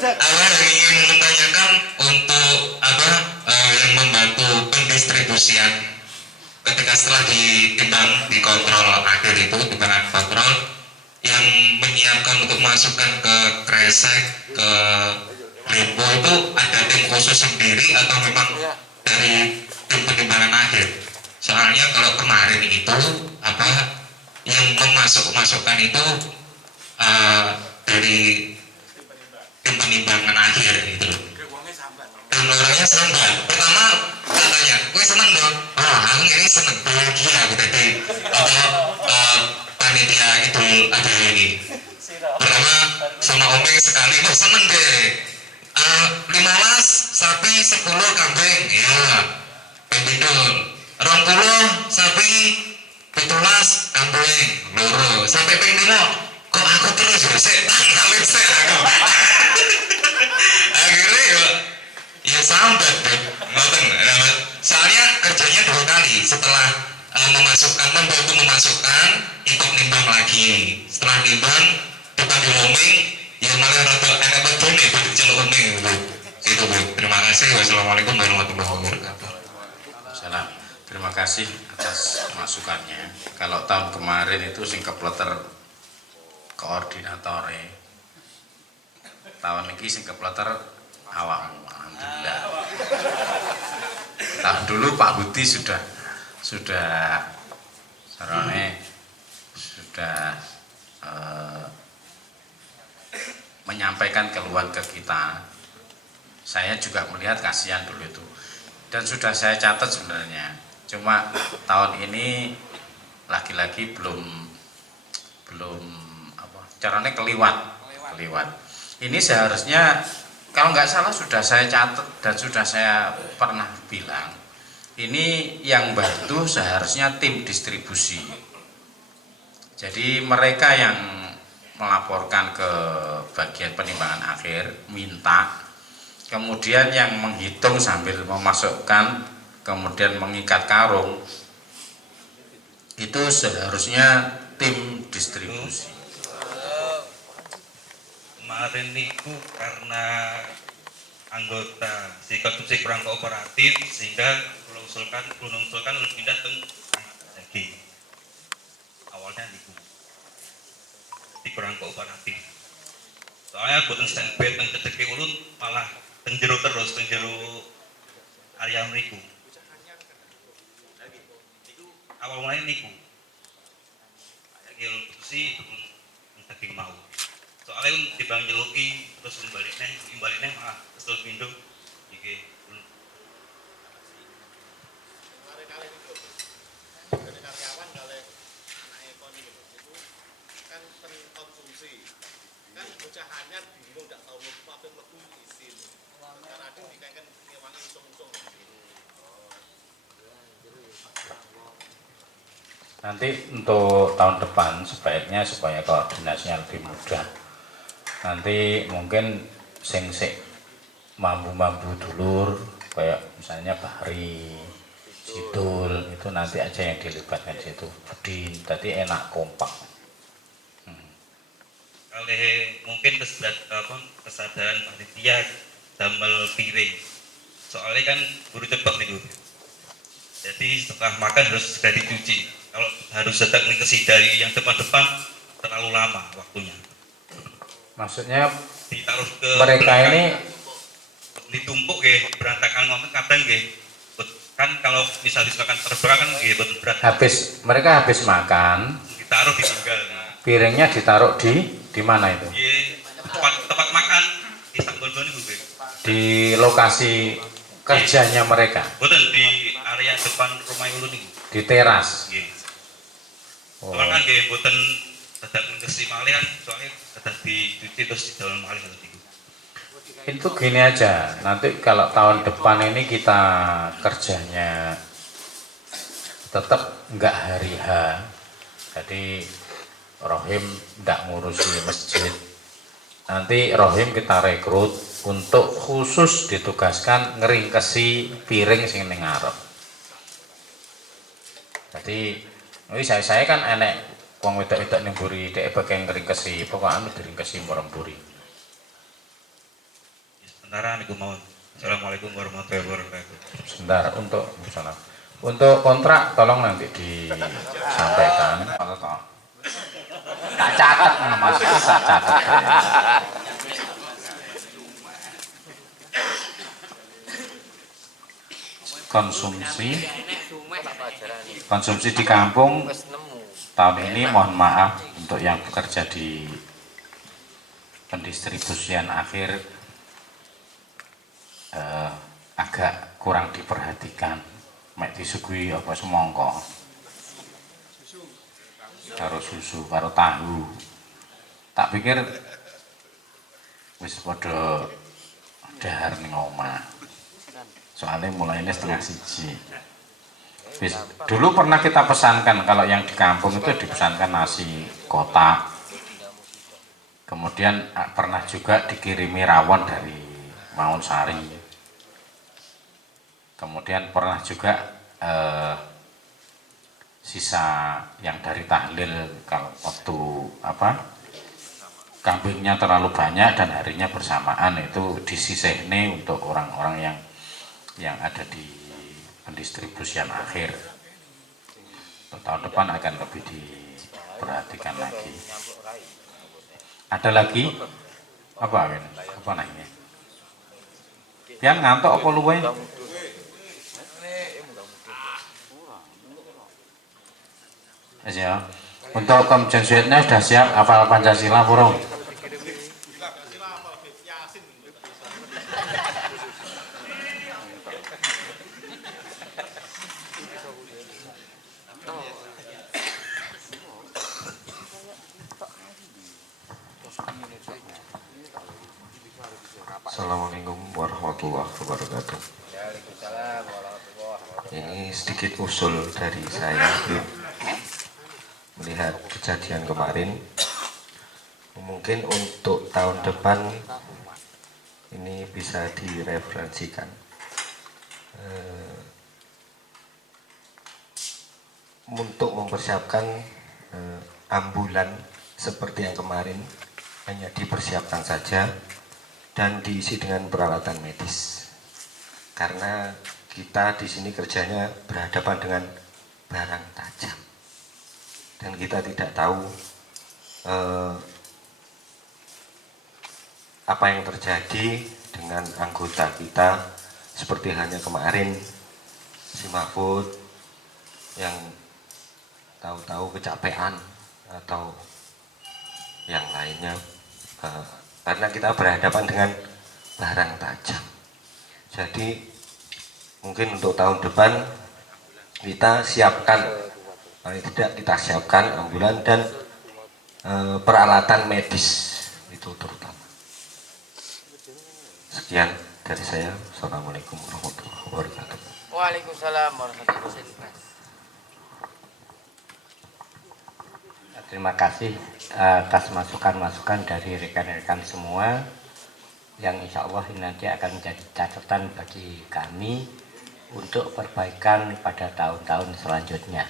Awal ingin menanyakan untuk apa yang membantu pendistribusian ketika setelah ditimbang dikontrol akhir itu timbangan kontrol yang menyiapkan untuk masukkan ke kresek ke limbo itu ada tim khusus sendiri atau memang dari tim penimbangan akhir? Soalnya kalau kemarin itu apa yang memasukkan itu dari tim penimbangan akhir itu. Dan orangnya sambat. Pertama katanya, gue seneng dong. Oh, aku ini seneng bahagia gitu di panitia itu ada ini. Pertama sama Omeng sekali, oh seneng deh. 15 sapi 10 kambing, ya. Pembidul. 20 sapi 17 kambing, loro. Sampai ping 5 kok aku terus ya kali aku. Akhirnya ya sambat ngoten. Soalnya kerjanya 2 kali setelah membantu memasukkan ikut nimbang lagi. Setelah nimbang dipanggil Omeng ya malah rada enak betul nih celuk Omeng itu Bu. Terima kasih. Wassalamualaikum warahmatullahi wabarakatuh. Salam. Terima kasih atas masukannya. Kalau tahun kemarin itu sing kepleter koordinatore. Tahun ini sing kepleter awakmu. Alhamdulillah. Tahun dulu Pak Budi sudah sarane sudah menyampaikan keluhan ke kita. Saya juga melihat kasihan dulu itu dan sudah saya catat sebenarnya. Cuma tahun ini lagi-lagi belum apa caranya keliwat. Ini seharusnya kalau nggak salah sudah saya catat dan sudah saya pernah bilang ini yang bantu seharusnya tim distribusi. Jadi mereka yang melaporkan ke bagian penimbangan akhir minta, kemudian yang menghitung sambil memasukkan kemudian mengikat karung itu seharusnya tim distribusi. Kemarin niku karena anggota si konsumsi kurang kooperatif sehingga mengusulkan lebih pindah ke daging. Awalnya niku kurang kooperatif. Soalnya buatan standby teng cedeke ulun malah tenjero terus area mriku. Awal mulai niku. Kayak sih daging mau. Soalnya dibang nyeluki terus imbaliknya malah kesel pindu iki. Kali-kali itu dari karyawan kali naik ekonomi itu kan konsumsi kan bocah anyar bingung nggak tahu apa yang lebih izin karena ada dikaitkan ngewangi usung-usung Nanti untuk tahun depan sebaiknya supaya koordinasinya lebih mudah. Nanti mungkin sing mampu dulur kayak misalnya Bahri, Sidul itu nanti aja yang dilibatkan situ. Budin, tadi enak kompak. Kalau mungkin kesadaran panitia damel piring. Soalnya kan buru cepat nih. Jadi setelah makan harus segera dicuci. Kalau harus sedang dari yang depan-depan terlalu lama waktunya. Maksudnya ditaruh ke mereka ini ditumpuk ya berantakan ngomong kadang ya kan kalau misalkan terbang kan nggih boten berat. Mereka habis makan, Ditaruh ditinggal. piringnya ditaruh di mana itu? Nggih, tempat makan di Sampurban niku nggih. Di lokasi kerjanya mereka. Boten di area depan rumah ulun niku. Di teras. Nggih. Oh. Kan nggih boten dadak ngesi malih kan soalnya dadak dicuci terus didol malih ngoten niku. Itu gini aja, nanti kalau tahun depan ini kita kerjanya tetap nggak hari H, jadi Rohim nggak ngurusi masjid. Nanti Rohim kita rekrut untuk khusus ditugaskan ngeringkesi piring sing ning ngarep. Jadi saya kan enek wong wedok-wedok ning mburi dhek bagian ngeringkesi, pokoke diringkesi mburi. Sementara niku mau. Assalamualaikum warahmatullahi wabarakatuh. Sebentar untuk kontrak tolong nanti disampaikan. Tak catat Mas, tak catat. Konsumsi di kampung tahun ini mohon maaf untuk yang bekerja di pendistribusian akhir agak kurang diperhatikan. Mek disuguhi apa semongko, karo susu, karo tahu. Tak pikir wis padha dahar ning omah. Soalnya mulainya 12:30. Dulu pernah kita pesankan, kalau yang di kampung itu dipesankan nasi kotak. Kemudian pernah juga dikirimi rawon dari Maunsari. Kemudian pernah juga sisa yang dari tahlil, kalau waktu kambingnya terlalu banyak dan harinya bersamaan, itu disisihne untuk orang-orang yang ada di pendistribusian akhir. Untuk tahun depan akan lebih diperhatikan lagi. Ada lagi apa Win? Apa namanya? Yang ngantuk apa luwe? Ya. Untuk Komjen Suitnya sudah siap hafal Pancasila burung? Assalamualaikum warahmatullahi wabarakatuh. Ini sedikit usul dari saya melihat kejadian kemarin. Mungkin untuk tahun depan ini bisa direferensikan. Untuk mempersiapkan ambulan seperti yang kemarin, hanya dipersiapkan saja dan diisi dengan peralatan medis. Karena kita di sini kerjanya berhadapan dengan barang tajam dan kita tidak tahu apa yang terjadi dengan anggota kita, seperti halnya kemarin si Mahfud yang tahu-tahu kecapean atau yang lainnya, karena kita berhadapan dengan barang tajam. Jadi mungkin untuk tahun depan kita siapkan, paling tidak kita siapkan ambulan dan peralatan medis itu terutama. Sekian dari saya. Assalamualaikum warahmatullahi wabarakatuh. Waalaikumsalam warahmatullahi wabarakatuh. Terima kasih atas masukan-masukan dari rekan-rekan semua yang insya Allah ini nanti akan menjadi catatan bagi kami untuk perbaikan pada tahun-tahun selanjutnya.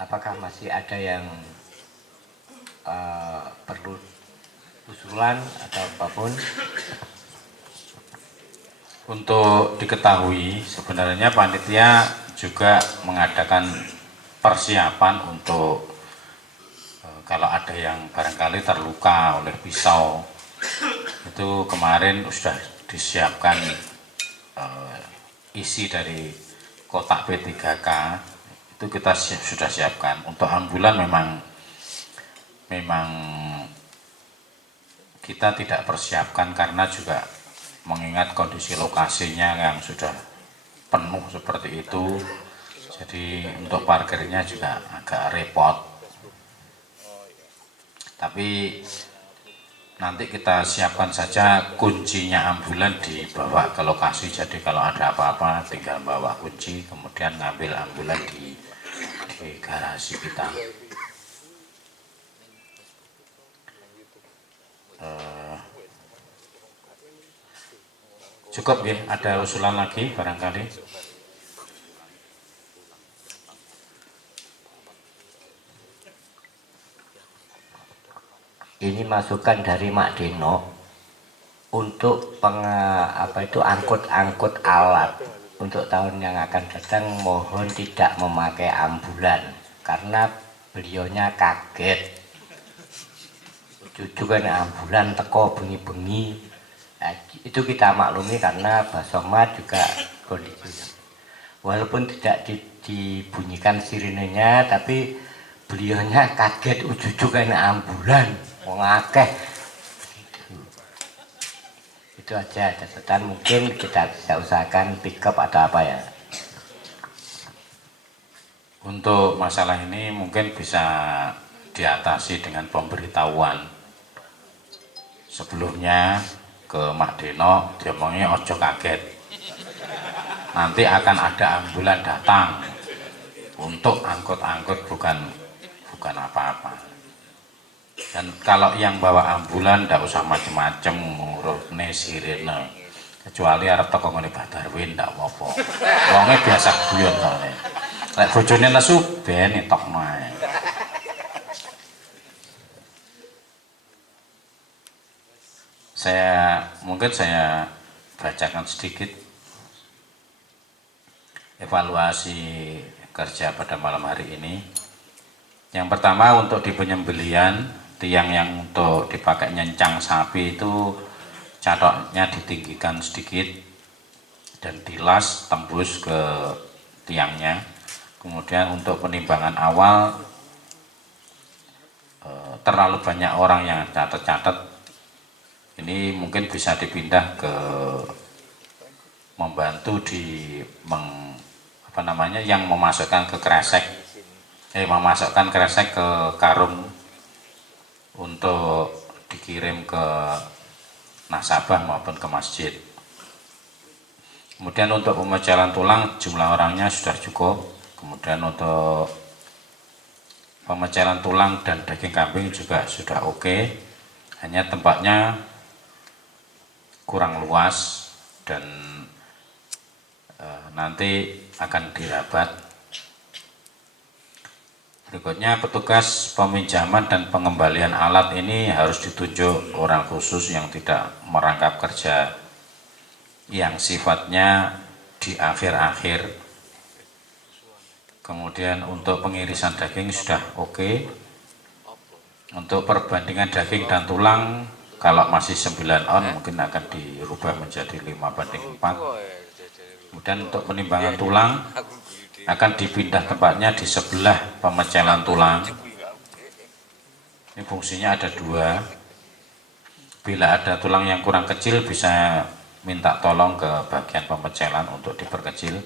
Apakah masih ada yang perlu usulan atau apapun? Untuk diketahui, sebenarnya panitia juga mengadakan persiapan untuk kalau ada yang barangkali terluka oleh pisau, itu kemarin sudah disiapkan isi dari kotak P3K itu kita sudah siapkan. Untuk ambulan memang kita tidak persiapkan karena juga mengingat kondisi lokasinya yang sudah penuh seperti itu, jadi untuk parkirnya juga agak repot. Tapi nanti kita siapkan saja kuncinya ambulan dibawa ke lokasi, jadi kalau ada apa-apa tinggal bawa kunci kemudian ngambil ambulan di garasi kita. Cukup ya, ada usulan lagi barangkali? Ini masukan dari Mak Deno untuk angkut-angkut alat untuk tahun yang akan datang, mohon tidak memakai ambulan karena beliaunya kaget. Cucu kan ambulan teko bengi-bengi. Nah, itu kita maklumi karena Basoma juga kondisi walaupun tidak dibunyikan sirenenya, tapi beliaunya kaget, cucu kan ambulan mau ngakeh. Itu aja catatan, mungkin kita bisa usahakan pick up atau apa ya. Untuk masalah ini mungkin bisa diatasi dengan pemberitahuan sebelumnya ke Mak Deno, diomongnya ojo kaget, nanti akan ada ambulan datang untuk angkut-angkut, bukan apa-apa. Dan kalau yang bawa ambulan ndak usah macem-macem ngurusne sirene, kecuali arep teko ngene Badarwin ndak apa-apa, wonge biasa guyon soalnya. Lek bojone nesu ben entok mae. Mungkin saya bacakan sedikit evaluasi kerja pada malam hari ini. Yang pertama, untuk di penyembelian, tiang yang untuk dipakai nyencang sapi itu catoknya ditinggikan sedikit dan dilas tembus ke tiangnya. Kemudian untuk penimbangan awal, terlalu banyak orang yang catat-catat. Ini mungkin bisa dipindah ke membantu yang memasukkan ke kresek, memasukkan kresek ke karung untuk dikirim ke nasabah maupun ke masjid. Kemudian untuk pemecahan tulang jumlah orangnya sudah cukup. Kemudian untuk pemecahan tulang dan daging kambing juga sudah oke. Hanya tempatnya kurang luas dan nanti akan dirabat. Berikutnya, petugas peminjaman dan pengembalian alat ini harus ditunjuk orang khusus yang tidak merangkap kerja yang sifatnya di akhir-akhir. Kemudian untuk pengirisan daging sudah oke. Untuk perbandingan daging dan tulang, kalau masih 9 on mungkin akan dirubah menjadi 5:4. Kemudian untuk penimbangan tulang akan dipindah tempatnya di sebelah pemecahan tulang. Ini fungsinya ada 2. Bila ada tulang yang kurang kecil bisa minta tolong ke bagian pemecahan untuk diperkecil.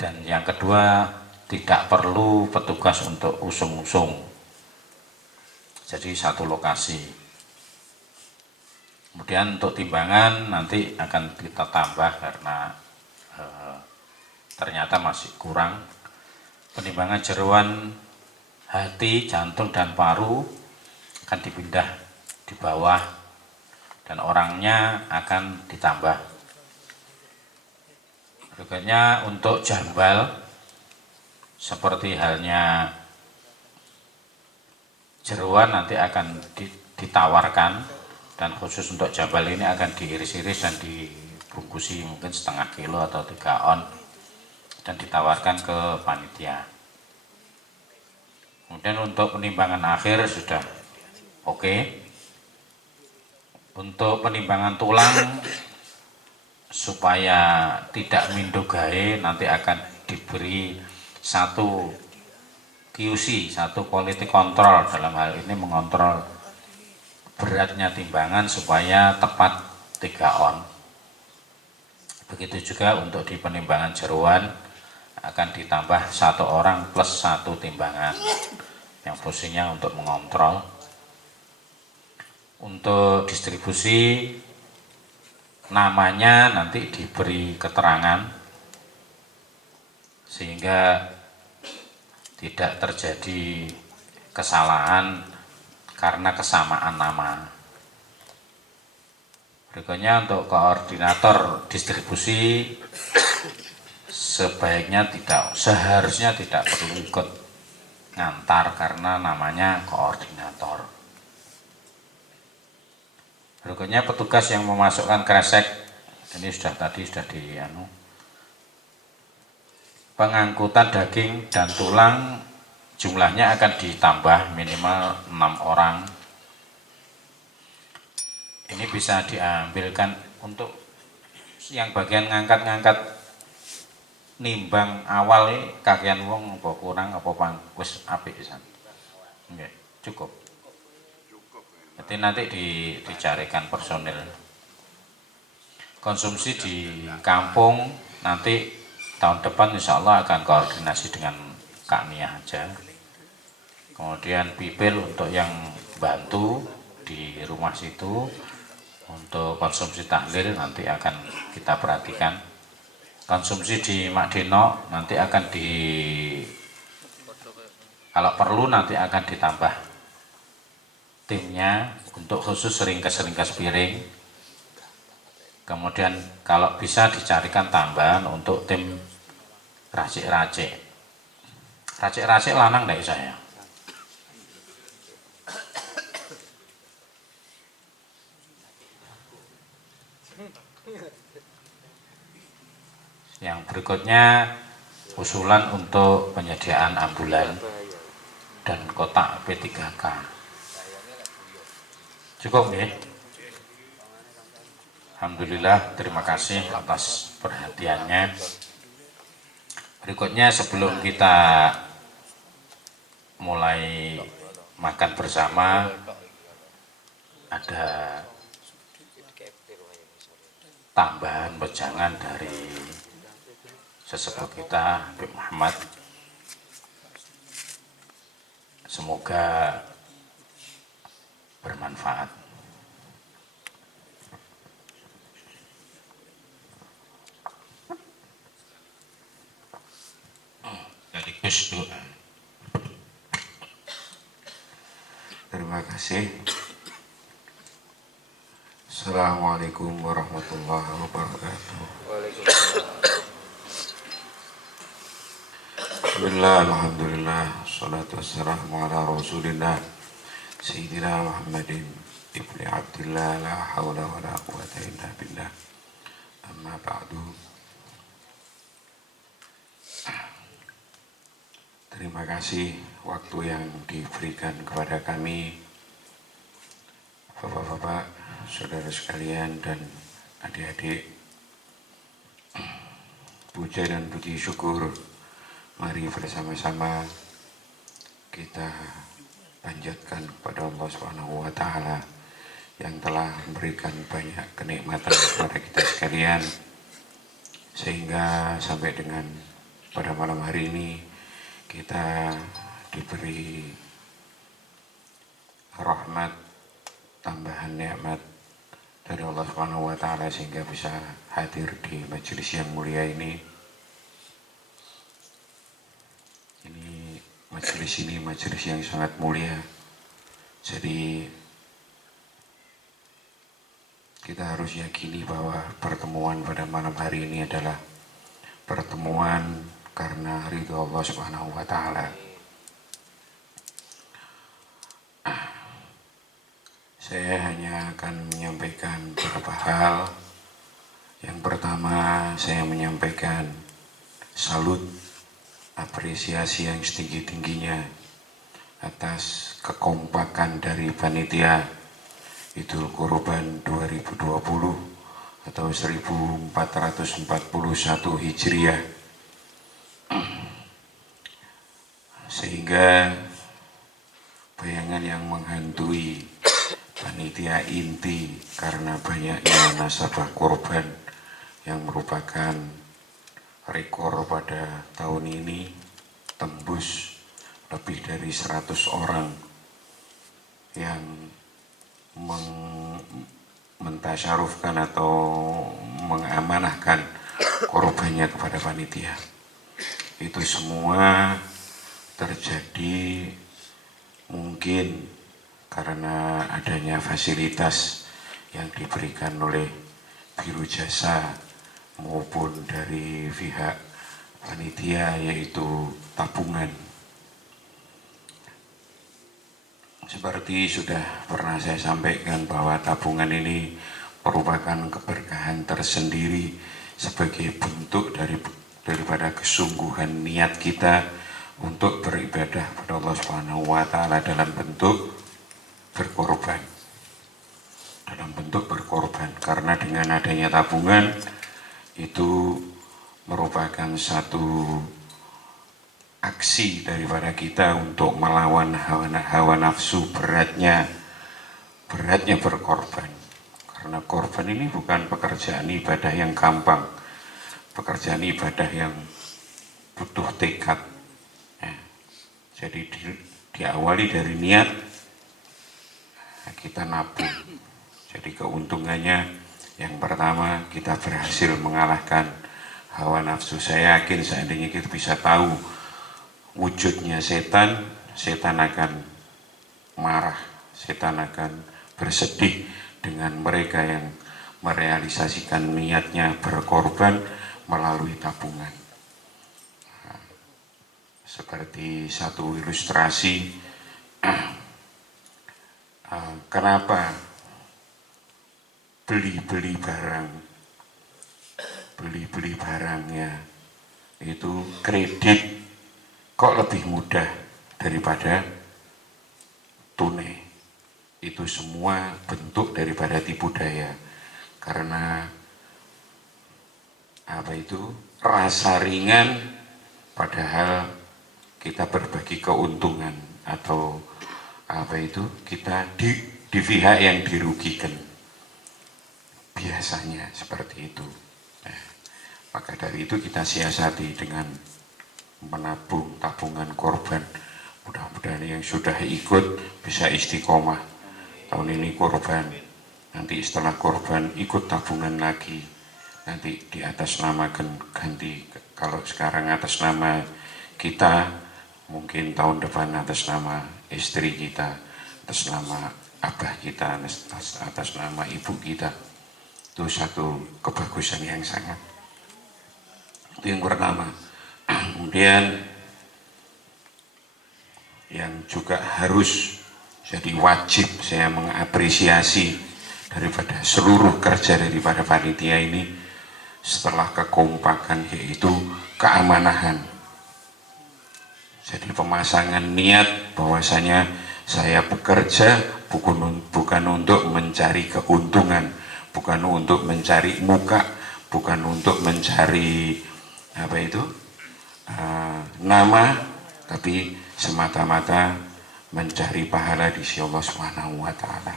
Dan yang kedua, tidak perlu petugas untuk usung-usung. Jadi satu lokasi. Kemudian untuk timbangan nanti akan kita tambah karena ternyata masih kurang. Penimbangan jeroan hati, jantung, dan paru akan dipindah di bawah dan orangnya akan ditambah. Berikutnya untuk jambal, seperti halnya jeroan nanti akan ditawarkan. Dan khusus untuk jambal ini akan diiris-iris dan dibungkusi mungkin setengah kilo atau 3 on dan ditawarkan ke panitia. Kemudian untuk penimbangan akhir sudah oke. Untuk penimbangan tulang supaya tidak mindogae nanti akan diberi satu QC, satu quality control, dalam hal ini mengontrol beratnya timbangan supaya tepat 3 on. Begitu juga untuk di penimbangan jeroan akan ditambah 1 orang plus 1 timbangan yang fungsinya untuk mengontrol. Untuk distribusi namanya nanti diberi keterangan sehingga tidak terjadi kesalahan karena kesamaan nama. Berikutnya untuk koordinator distribusi seharusnya tidak perlu ikut ngantar karena namanya koordinator. Berikutnya petugas yang memasukkan kresek, ini sudah pengangkutan daging dan tulang jumlahnya akan ditambah minimal 6 orang. Ini bisa diambilkan untuk yang bagian ngangkat-ngangkat nimbang awal ini kagian wong apa kurang apa wis apik pisan. Nggih, cukup. Nanti dicarikan personil. Konsumsi di kampung nanti tahun depan insya Allah akan koordinasi dengan Kak Nia aja. Kemudian pipil untuk yang bantu di rumah situ. Untuk konsumsi tahlil nanti akan kita perhatikan. Konsumsi di Mak Dino nanti akan kalau perlu nanti akan ditambah timnya untuk khusus ringkes piring. Kemudian kalau bisa dicarikan tambahan untuk tim racik-racik. Racik-racik lanang dari saya. Yang berikutnya usulan untuk penyediaan ambulan dan kotak P3K. Cukup nih. Alhamdulillah, terima kasih atas perhatiannya. Berikutnya sebelum kita mulai makan bersama ada tambahan wejangan dari sesepuh kita Habib Muhammad. Semoga bermanfaat. Sekaligus doa. Terima kasih. Assalamualaikum warahmatullahi wabarakatuh. Bismillah, alhamdulillah, salatu wassalamu ala rasulillah Sayyidina Muhammadin ibni Abdillah, la hawla wa la quwata illa billah. Amma ba'du. Terima kasih waktu yang diberikan kepada kami, bapak-bapak, saudara sekalian dan adik-adik. Puja dan puji syukur mari bersama-sama kita panjatkan kepada Allah Subhanahu wa taala yang telah memberikan banyak kenikmatan kepada kita sekalian sehingga sampai dengan pada malam hari ini kita diberi rahmat, tambahan nikmat dari Allah Subhanahu wa taala sehingga bisa hadir di majelis yang mulia ini. Ini majelis yang sangat mulia. Jadi kita harus yakini bahwa pertemuan pada malam hari ini adalah pertemuan karena ridho Allah Subhanahu wa taala. Saya hanya akan menyampaikan beberapa hal. Yang pertama, saya menyampaikan salut, apresiasi yang setinggi-tingginya atas kekompakan dari panitia Idul Kurban 2020 atau 1441 Hijriah, sehingga bayangan yang menghantui panitia inti karena banyaknya nasabah korban yang merupakan rekor pada tahun ini tembus lebih dari 100 orang yang mentasyarufkan atau mengamanahkan korbannya kepada panitia. Itu semua terjadi mungkin karena adanya fasilitas yang diberikan oleh Biro Jasa maupun dari pihak panitia, yaitu tabungan. Seperti sudah pernah saya sampaikan bahwa tabungan ini merupakan keberkahan tersendiri sebagai bentuk daripada kesungguhan niat kita untuk beribadah pada Allah Subhanahu wa Ta'ala dalam bentuk berkorban. Karena dengan adanya tabungan itu merupakan satu aksi daripada kita untuk melawan hawa nafsu, beratnya berkorban. Karena korban ini bukan pekerjaan ibadah yang gampang, pekerjaan ibadah yang butuh tekad. Jadi diawali dari niat, kita nabung. Jadi keuntungannya yang pertama, kita berhasil mengalahkan hawa nafsu. Saya yakin seandainya kita bisa tahu wujudnya setan akan marah, setan akan bersedih dengan mereka yang merealisasikan niatnya berkorban melalui tabungan. Seperti satu ilustrasi, kenapa beli barangnya itu kredit kok lebih mudah daripada tunai. Itu semua bentuk daripada tipu daya, karena rasa ringan padahal kita berbagi keuntungan, atau kita di pihak yang dirugikan. Biasanya seperti itu. Maka dari itu kita siasati dengan menabung tabungan korban. Mudah-mudahan yang sudah ikut bisa istiqomah. Tahun ini korban, nanti setelah korban ikut tabungan lagi, nanti di atas nama ganti. Kalau sekarang atas nama kita, mungkin tahun depan atas nama istri kita, atas nama abah kita, atas nama ibu kita. Itu satu kebagusan yang sangat. Itu yang pertama. Kemudian yang juga harus jadi wajib saya mengapresiasi daripada seluruh kerja daripada panitia ini setelah kekompakan, yaitu keamanahan. Jadi pemasangan niat bahwasanya saya bekerja bukan untuk mencari keuntungan, bukan untuk mencari muka, bukan untuk mencari nama, tapi semata-mata mencari pahala di sisi Allah Subhanahu wa Ta'ala.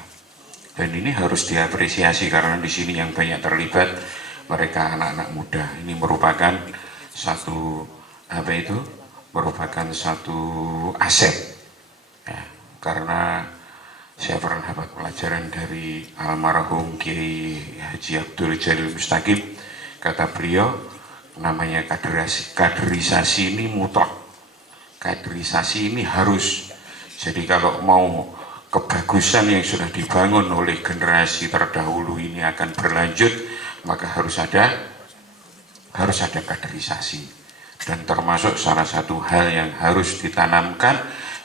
Dan ini harus diapresiasi karena di sini yang banyak terlibat mereka anak-anak muda. Ini merupakan satu aset ya, karena saya pernah dapat pelajaran dari almarhum Kiai Haji Abdul Jalil Mustaqim. Kata beliau, namanya kaderisasi ini mutlak, kaderisasi ini harus. Jadi kalau mau kebagusan yang sudah dibangun oleh generasi terdahulu ini akan berlanjut, maka harus ada kaderisasi. Dan termasuk salah satu hal yang harus ditanamkan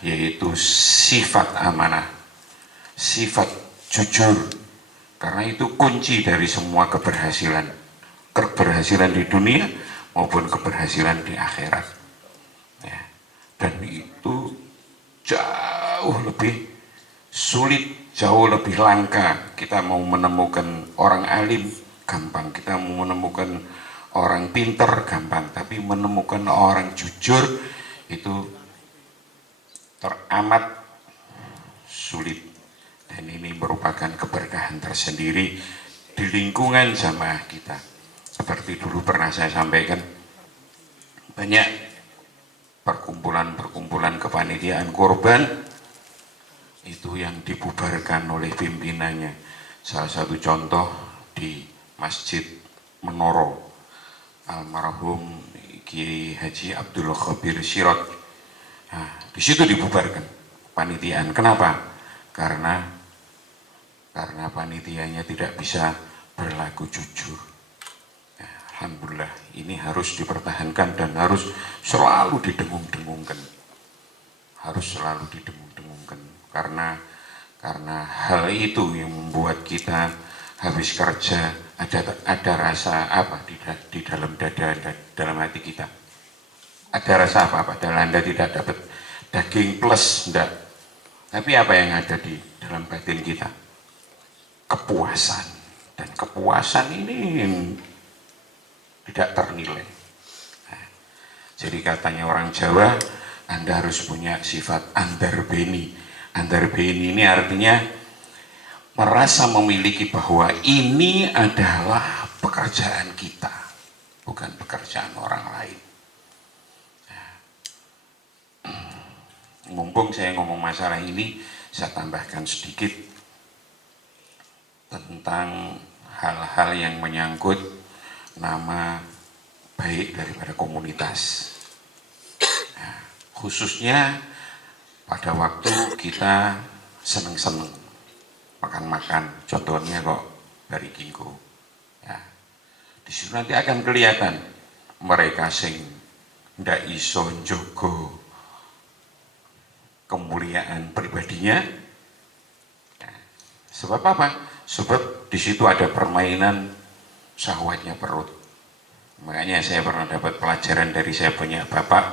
yaitu sifat amanah, sifat jujur, karena itu kunci dari semua keberhasilan di dunia maupun keberhasilan di akhirat ya. Dan itu jauh lebih sulit, jauh lebih langka kita mau menemukan orang alim gampang. Kita mau menemukan orang pinter gampang, tapi menemukan orang jujur itu teramat sulit. Dan ini merupakan keberkahan tersendiri di lingkungan jamaah kita. Seperti dulu pernah saya sampaikan, banyak perkumpulan-perkumpulan kepanitiaan korban itu yang dibubarkan oleh pimpinannya. Salah satu contoh di Masjid Menoro, almarhum Kiai Haji Abdul Khabir Sirot. Nah, di situ dibubarkan panitiaan. Kenapa? Karena panitianya tidak bisa berlaku jujur. Nah, alhamdulillah ini harus dipertahankan dan harus selalu didengung-dengungkan. Harus selalu didengung-dengungkan. Karena hal itu yang membuat kita habis kerja ada rasa apa di dalam dada, dalam hati kita. Ada rasa apa? Padahal Anda tidak dapat daging plus, enggak. Tapi apa yang ada di dalam batin kita? Kepuasan. Dan kepuasan ini tidak ternilai. Nah, jadi katanya orang Jawa, Anda harus punya sifat andarbeni. Andarbeni ini artinya merasa memiliki bahwa ini adalah pekerjaan kita, bukan pekerjaan orang lain. Mumpung saya ngomong masalah ini, saya tambahkan sedikit tentang hal-hal yang menyangkut nama baik daripada komunitas. Nah, khususnya pada waktu kita seneng-seneng makan-makan, contohnya kok dari Kingko. Ya, di situ nanti akan kelihatan mereka sing ndak iso njogo kemuliaan pribadinya. Ya, sebab apa? Sebab di situ ada permainan syahwatnya perut. Makanya saya pernah dapat pelajaran dari saya punya bapak,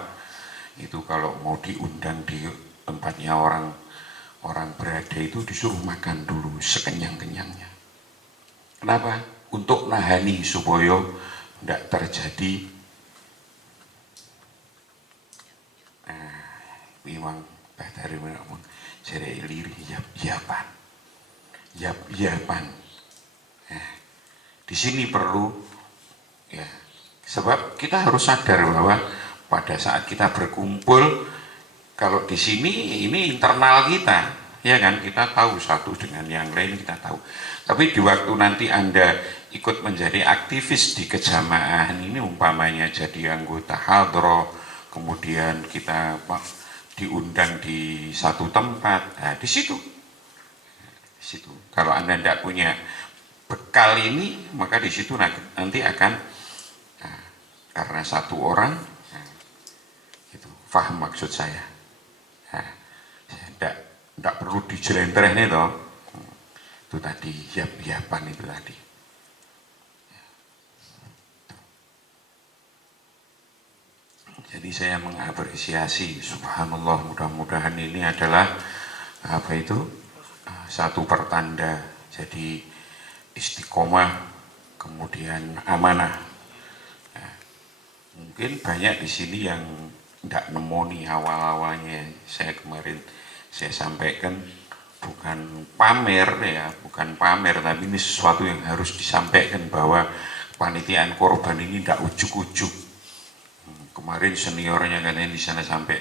itu kalau mau diundang di tempatnya orang berada itu disuruh makan dulu sekenyang-kenyangnya. Kenapa? Untuk nahani supaya tidak terjadi memang dari ngomong jere liri yapan. Di sini perlu ya, sebab kita harus sadar bahwa pada saat kita berkumpul, kalau di sini ini internal kita, ya kan, kita tahu satu dengan yang lain, kita tahu. Tapi di waktu nanti Anda ikut menjadi aktivis di kejamaah ini, umpamanya jadi anggota hadroh, kemudian kita diundang di satu tempat, nah di situ. Kalau Anda tidak punya bekal ini, maka di situ nanti akan karena satu orang, itu paham maksud saya. Tidak perlu dijelentreh nih toh. Itu tadi hiap-hiapan itu tadi. Jadi saya mengapresiasi, subhanallah, mudah-mudahan ini adalah apa itu satu pertanda. Jadi istiqomah, kemudian amanah. Nah, mungkin banyak di sini yang tidak nemoni awal-awalnya. Saya kemarin saya sampaikan bukan pamer ya, bukan pamer, tapi ini sesuatu yang harus disampaikan bahwa panitiaan korban ini tidak ujuk-ujuk. Kemarin seniornya katanya di sana sampai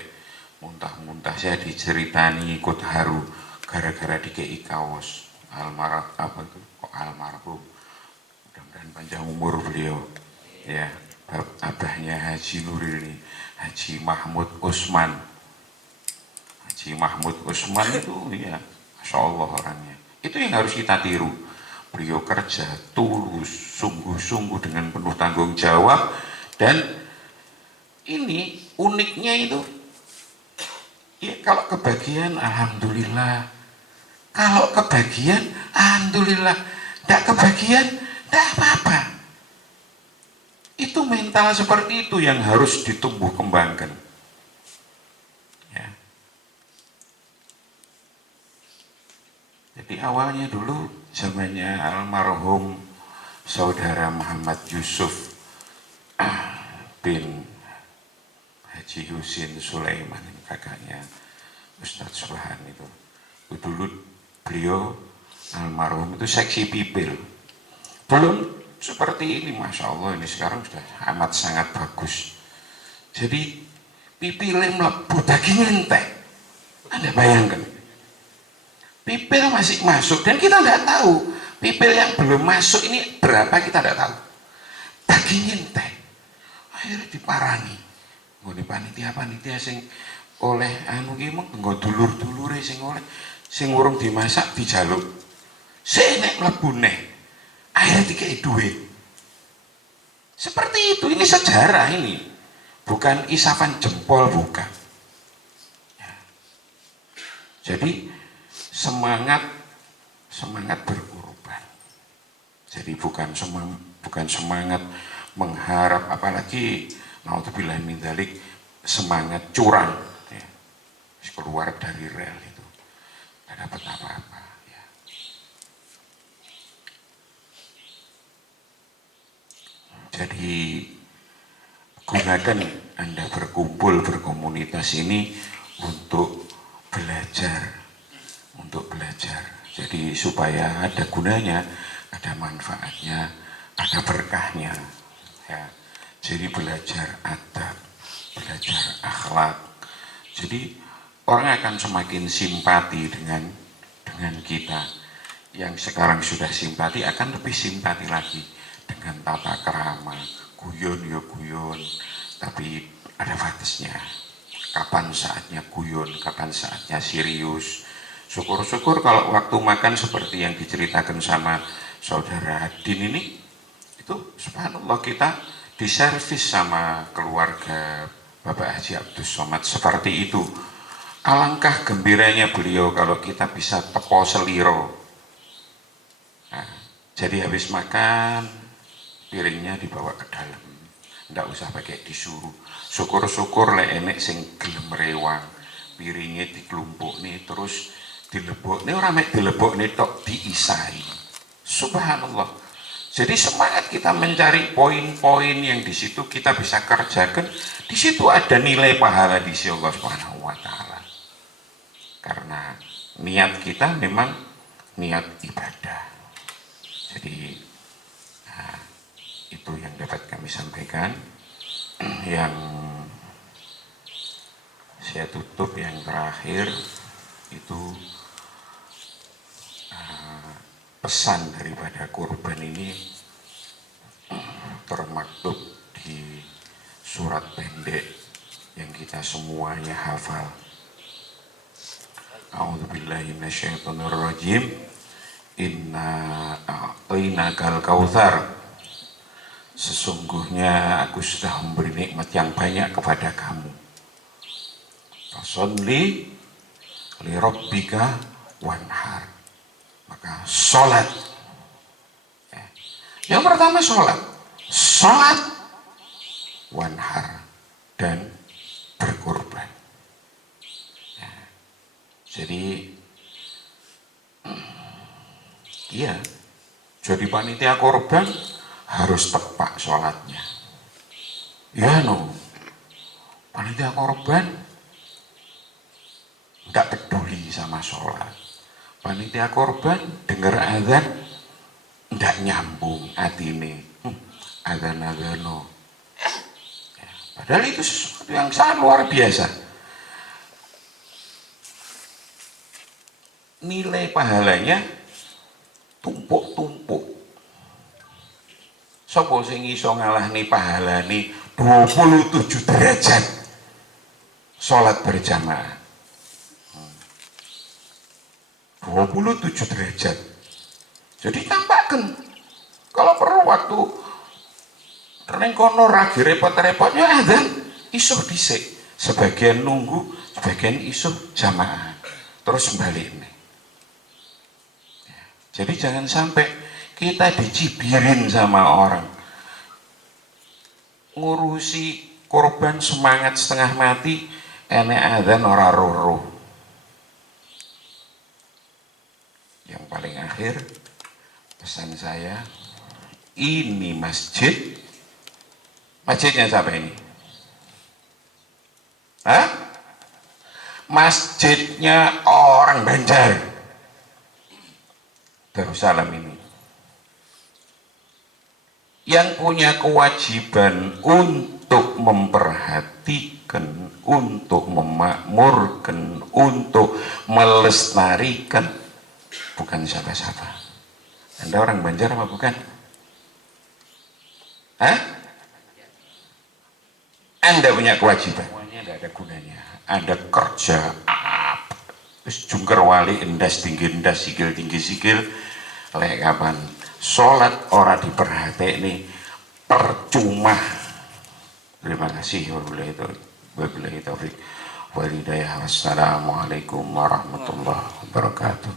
muntah-muntah, saya diceritani ikut haru gara-gara dikei kaos almarhum, mudah-mudahan panjang umur beliau ya, abahnya Haji Nuril ini, Haji Mahmud Usman. Haji Mahmud Usman itu ya, Masya Allah orangnya. Itu yang harus kita tiru. Beliau kerja tulus, sungguh-sungguh dengan penuh tanggung jawab. Dan ini uniknya itu, ya kalau kebagian alhamdulillah. Kalau kebagian alhamdulillah. Tidak kebagian, tidak apa-apa. Itu mental seperti itu yang harus ditumbuh kembangkan. Ya. Jadi awalnya dulu zamannya almarhum Saudara Muhammad Yusuf bin Haji Husin Sulaiman, kakaknya Ustadz Subhan itu dulu beliau almarhum itu seksi pipil, belum seperti ini, masya Allah, ini sekarang sudah amat sangat bagus. Jadi pipilnya melebu daging entek, Anda bayangkan, pipil masih masuk dan kita nggak tahu pipil yang belum masuk ini berapa, kita nggak tahu, daging entek, akhirnya diparangi. Ngene panitia sing oleh anu ki mung nggo dulur-dulure sing oleh sing urung dimasak dijaluk. Sing nek mlebu neh akhirnya dikei duit. Seperti itu, ini sejarah ini. Bukan isapan jempol, bukan. Ya. Jadi semangat berkorban. Jadi bukan semangat mengharap, apalagi naudzubillah min dzalik, semangat curang, ya. Keluar dari rel itu tidak dapat apa-apa, ya. Jadi gunakan Anda berkumpul, berkomunitas ini untuk belajar, jadi supaya ada gunanya, ada manfaatnya, ada berkahnya, ya. Jadi belajar adab, belajar akhlak. Jadi orang akan semakin simpati dengan kita. Yang sekarang sudah simpati akan lebih simpati lagi dengan tata krama. Guyon ya guyon, tapi ada batasnya. Kapan saatnya guyon, kapan saatnya serius. Syukur-syukur kalau waktu makan seperti yang diceritakan sama saudara Adin ini, itu subhanallah kita diservis sama keluarga Bapak Haji Abdus Somad seperti itu. Alangkah gembiranya beliau kalau kita bisa tepo seliro. Nah, jadi habis makan piringnya dibawa ke dalam, ndak usah pakai disuruh. Syukur-syukur lek enek sing gelem rewang, piringnya dikelumpuk nih terus dilebok nih, orang mek dilebok nih tok diisai. Subhanallah. Jadi semangat kita mencari poin-poin yang di situ kita bisa kerjakan, di situ ada nilai pahala di sisi Allah Subhanahu wa taala. Karena niat kita memang niat ibadah. Jadi nah, itu yang dapat kami sampaikan. Yang saya tutup yang terakhir itu pesan daripada kurban ini termaktub di surat pendek yang kita semuanya hafal. A'udzubillahi minasyaitonirrajim. Inna a'tainakal kautsar. Sesungguhnya aku sudah memberi nikmat yang banyak kepada kamu. Fasholli li rabbika wanhar. Maka sholat, ya. Yang pertama sholat wanhar, dan berkorban, ya. Jadi iya, jadi panitia korban harus tepat sholatnya, ya no. Panitia korban nggak peduli sama sholat. Panitia korban dengar azan ndak nyambung atine, azan-azano, ya, padahal itu sesuatu yang sangat luar biasa. Nilai pahalanya tumpuk-tumpuk. Sapa sing iso ngalahni pahalane 27 derajat sholat berjamaah. 27 derajat. Jadi tambahkan, kalau perlu waktu neng kono ragi repot-repotnya azan isuh dhisik, sebagian nunggu, sebagian isuh jamaah, terus balik ini. Ya. Jadi jangan sampai kita dicibirin sama orang, ngurusi korban semangat setengah mati, enek azan ora roh. Yang paling akhir pesan saya, Ini masjid. Masjidnya siapa ini? Hah? Masjidnya orang Banjar. Darussalam ini. Yang punya kewajiban untuk memperhatikan, untuk memakmurkan, untuk melestarikan, bukan siapa-siapa. Anda orang Banjar apa bukan? Hah? Anda punya kewajiban. Semuanya tidak ada gunanya. Anda kerja, jungker wali, endas tinggi endas, sikil tinggi sikil, lek kapan sholat ora diperhati percuma. Terima kasih wabillahi taufik wal hidayah. Wassalamualaikum warahmatullahi wabarakatuh.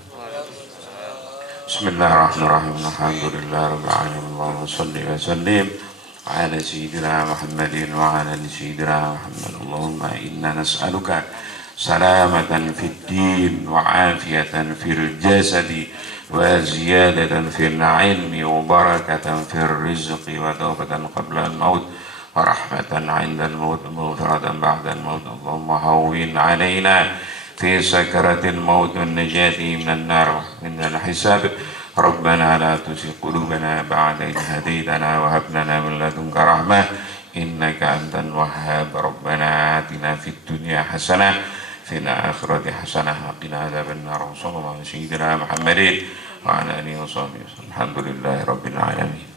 Bismillahirrahmanirrahim. Alhamdulillahirabbil alamin. Allahumma shalli wa sallim ala sayyidina Muhammadin wa ala ali sayyidina Muhammad. Allahumma inna nas'aluka salamatan fid din wa afiyatan fil jasadi wa ziyadatan fil ilmi wa barakatan fil rizqi wa tawbatan qabla al-maut wa rahmatan 'inda al-maut wa maghfiratan ba'da al-maut. Allahumma hawwin 'alaina في سكرة الموت والنجاة من النار ومن الحساب. ربنا لا تزغ قلوبنا بعد إذ هديتنا وهب لنا من لدنك رحمة إنك أنت الوهاب. ربنا آتنا في الدنيا حسنة في الآخرة حسنة وقنا عذاب النار. وصلى الله على سيدنا محمد وعلى آله وصحبه وسلم. الحمد لله رب العالمين.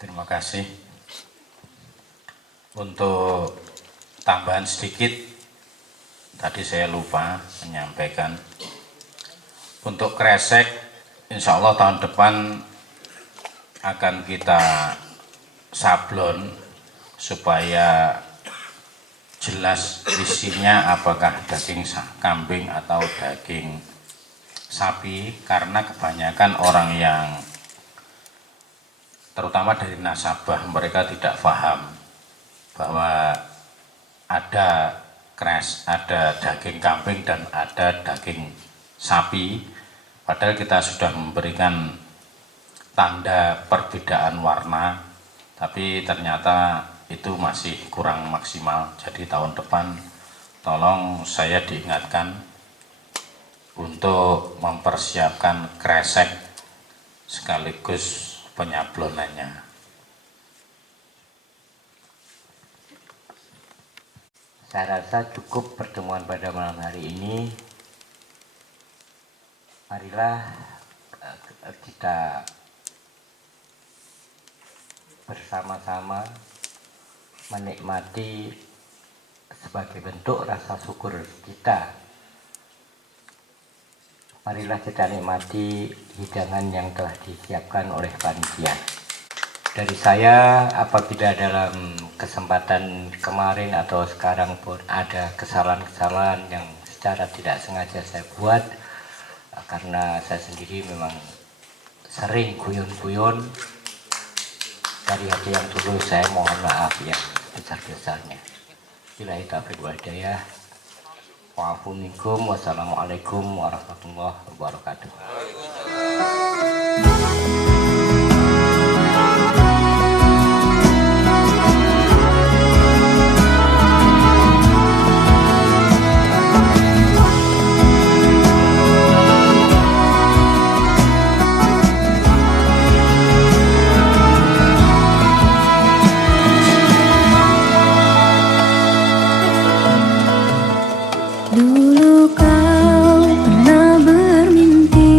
Terima kasih. Untuk tambahan sedikit, tadi saya lupa menyampaikan, untuk kresek insya Allah tahun depan akan kita sablon supaya jelas isinya apakah daging kambing atau daging sapi, karena kebanyakan orang yang terutama dari nasabah mereka tidak paham bahwa ada ada daging kambing dan ada daging sapi, padahal kita sudah memberikan tanda perbedaan warna, tapi ternyata itu masih kurang maksimal. Jadi tahun depan tolong saya diingatkan untuk mempersiapkan kresek sekaligus penyablonannya. Saya rasa cukup pertemuan pada malam hari ini. Marilah kita bersama-sama menikmati sebagai bentuk rasa syukur kita. Marilah kita nikmati hidangan yang telah disiapkan oleh panitia. Dari saya, apabila dalam kesempatan kemarin atau sekarang pun ada kesalahan-kesalahan yang secara tidak sengaja saya buat, karena saya sendiri memang sering guyon-guyon, dari hati yang tulus saya mohon maaf yang besar-besarnya. Billahi taufiq wal hidayah. Wa'afu minkum. Wassalamualaikum warahmatullahi wabarakatuh. Dulu kau pernah bermimpi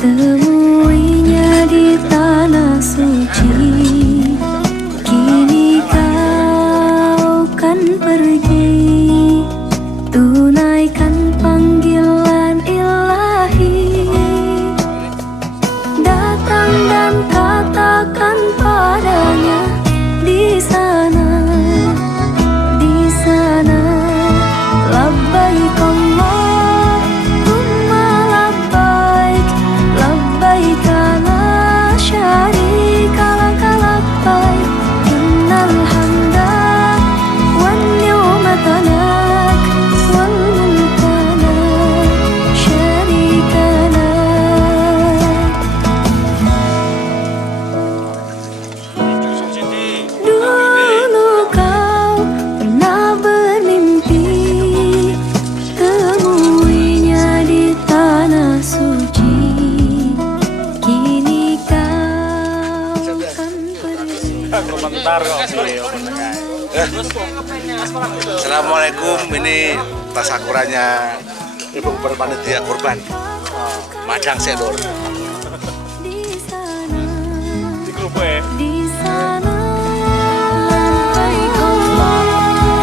temuinya di tanah suci. Kini kau kan pergi, tunaikan panggilan ilahi. Datang dan katakan padanya di sana, di sana. Labbaik Allahumma labbaik, labbaik la syarika laka labbaik, innal hamda wan ni'mata Assalamualaikum, ini tasakurannya Ibu Panitia Kurban Madang Sedor. Di grup di sana labbaik Allahumma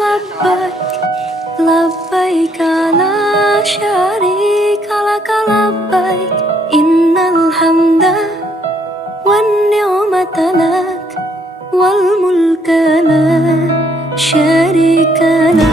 labbaik labbaik la syarika lak labbaik innal hamda wan ni'mata lak wal mulka la syarika lak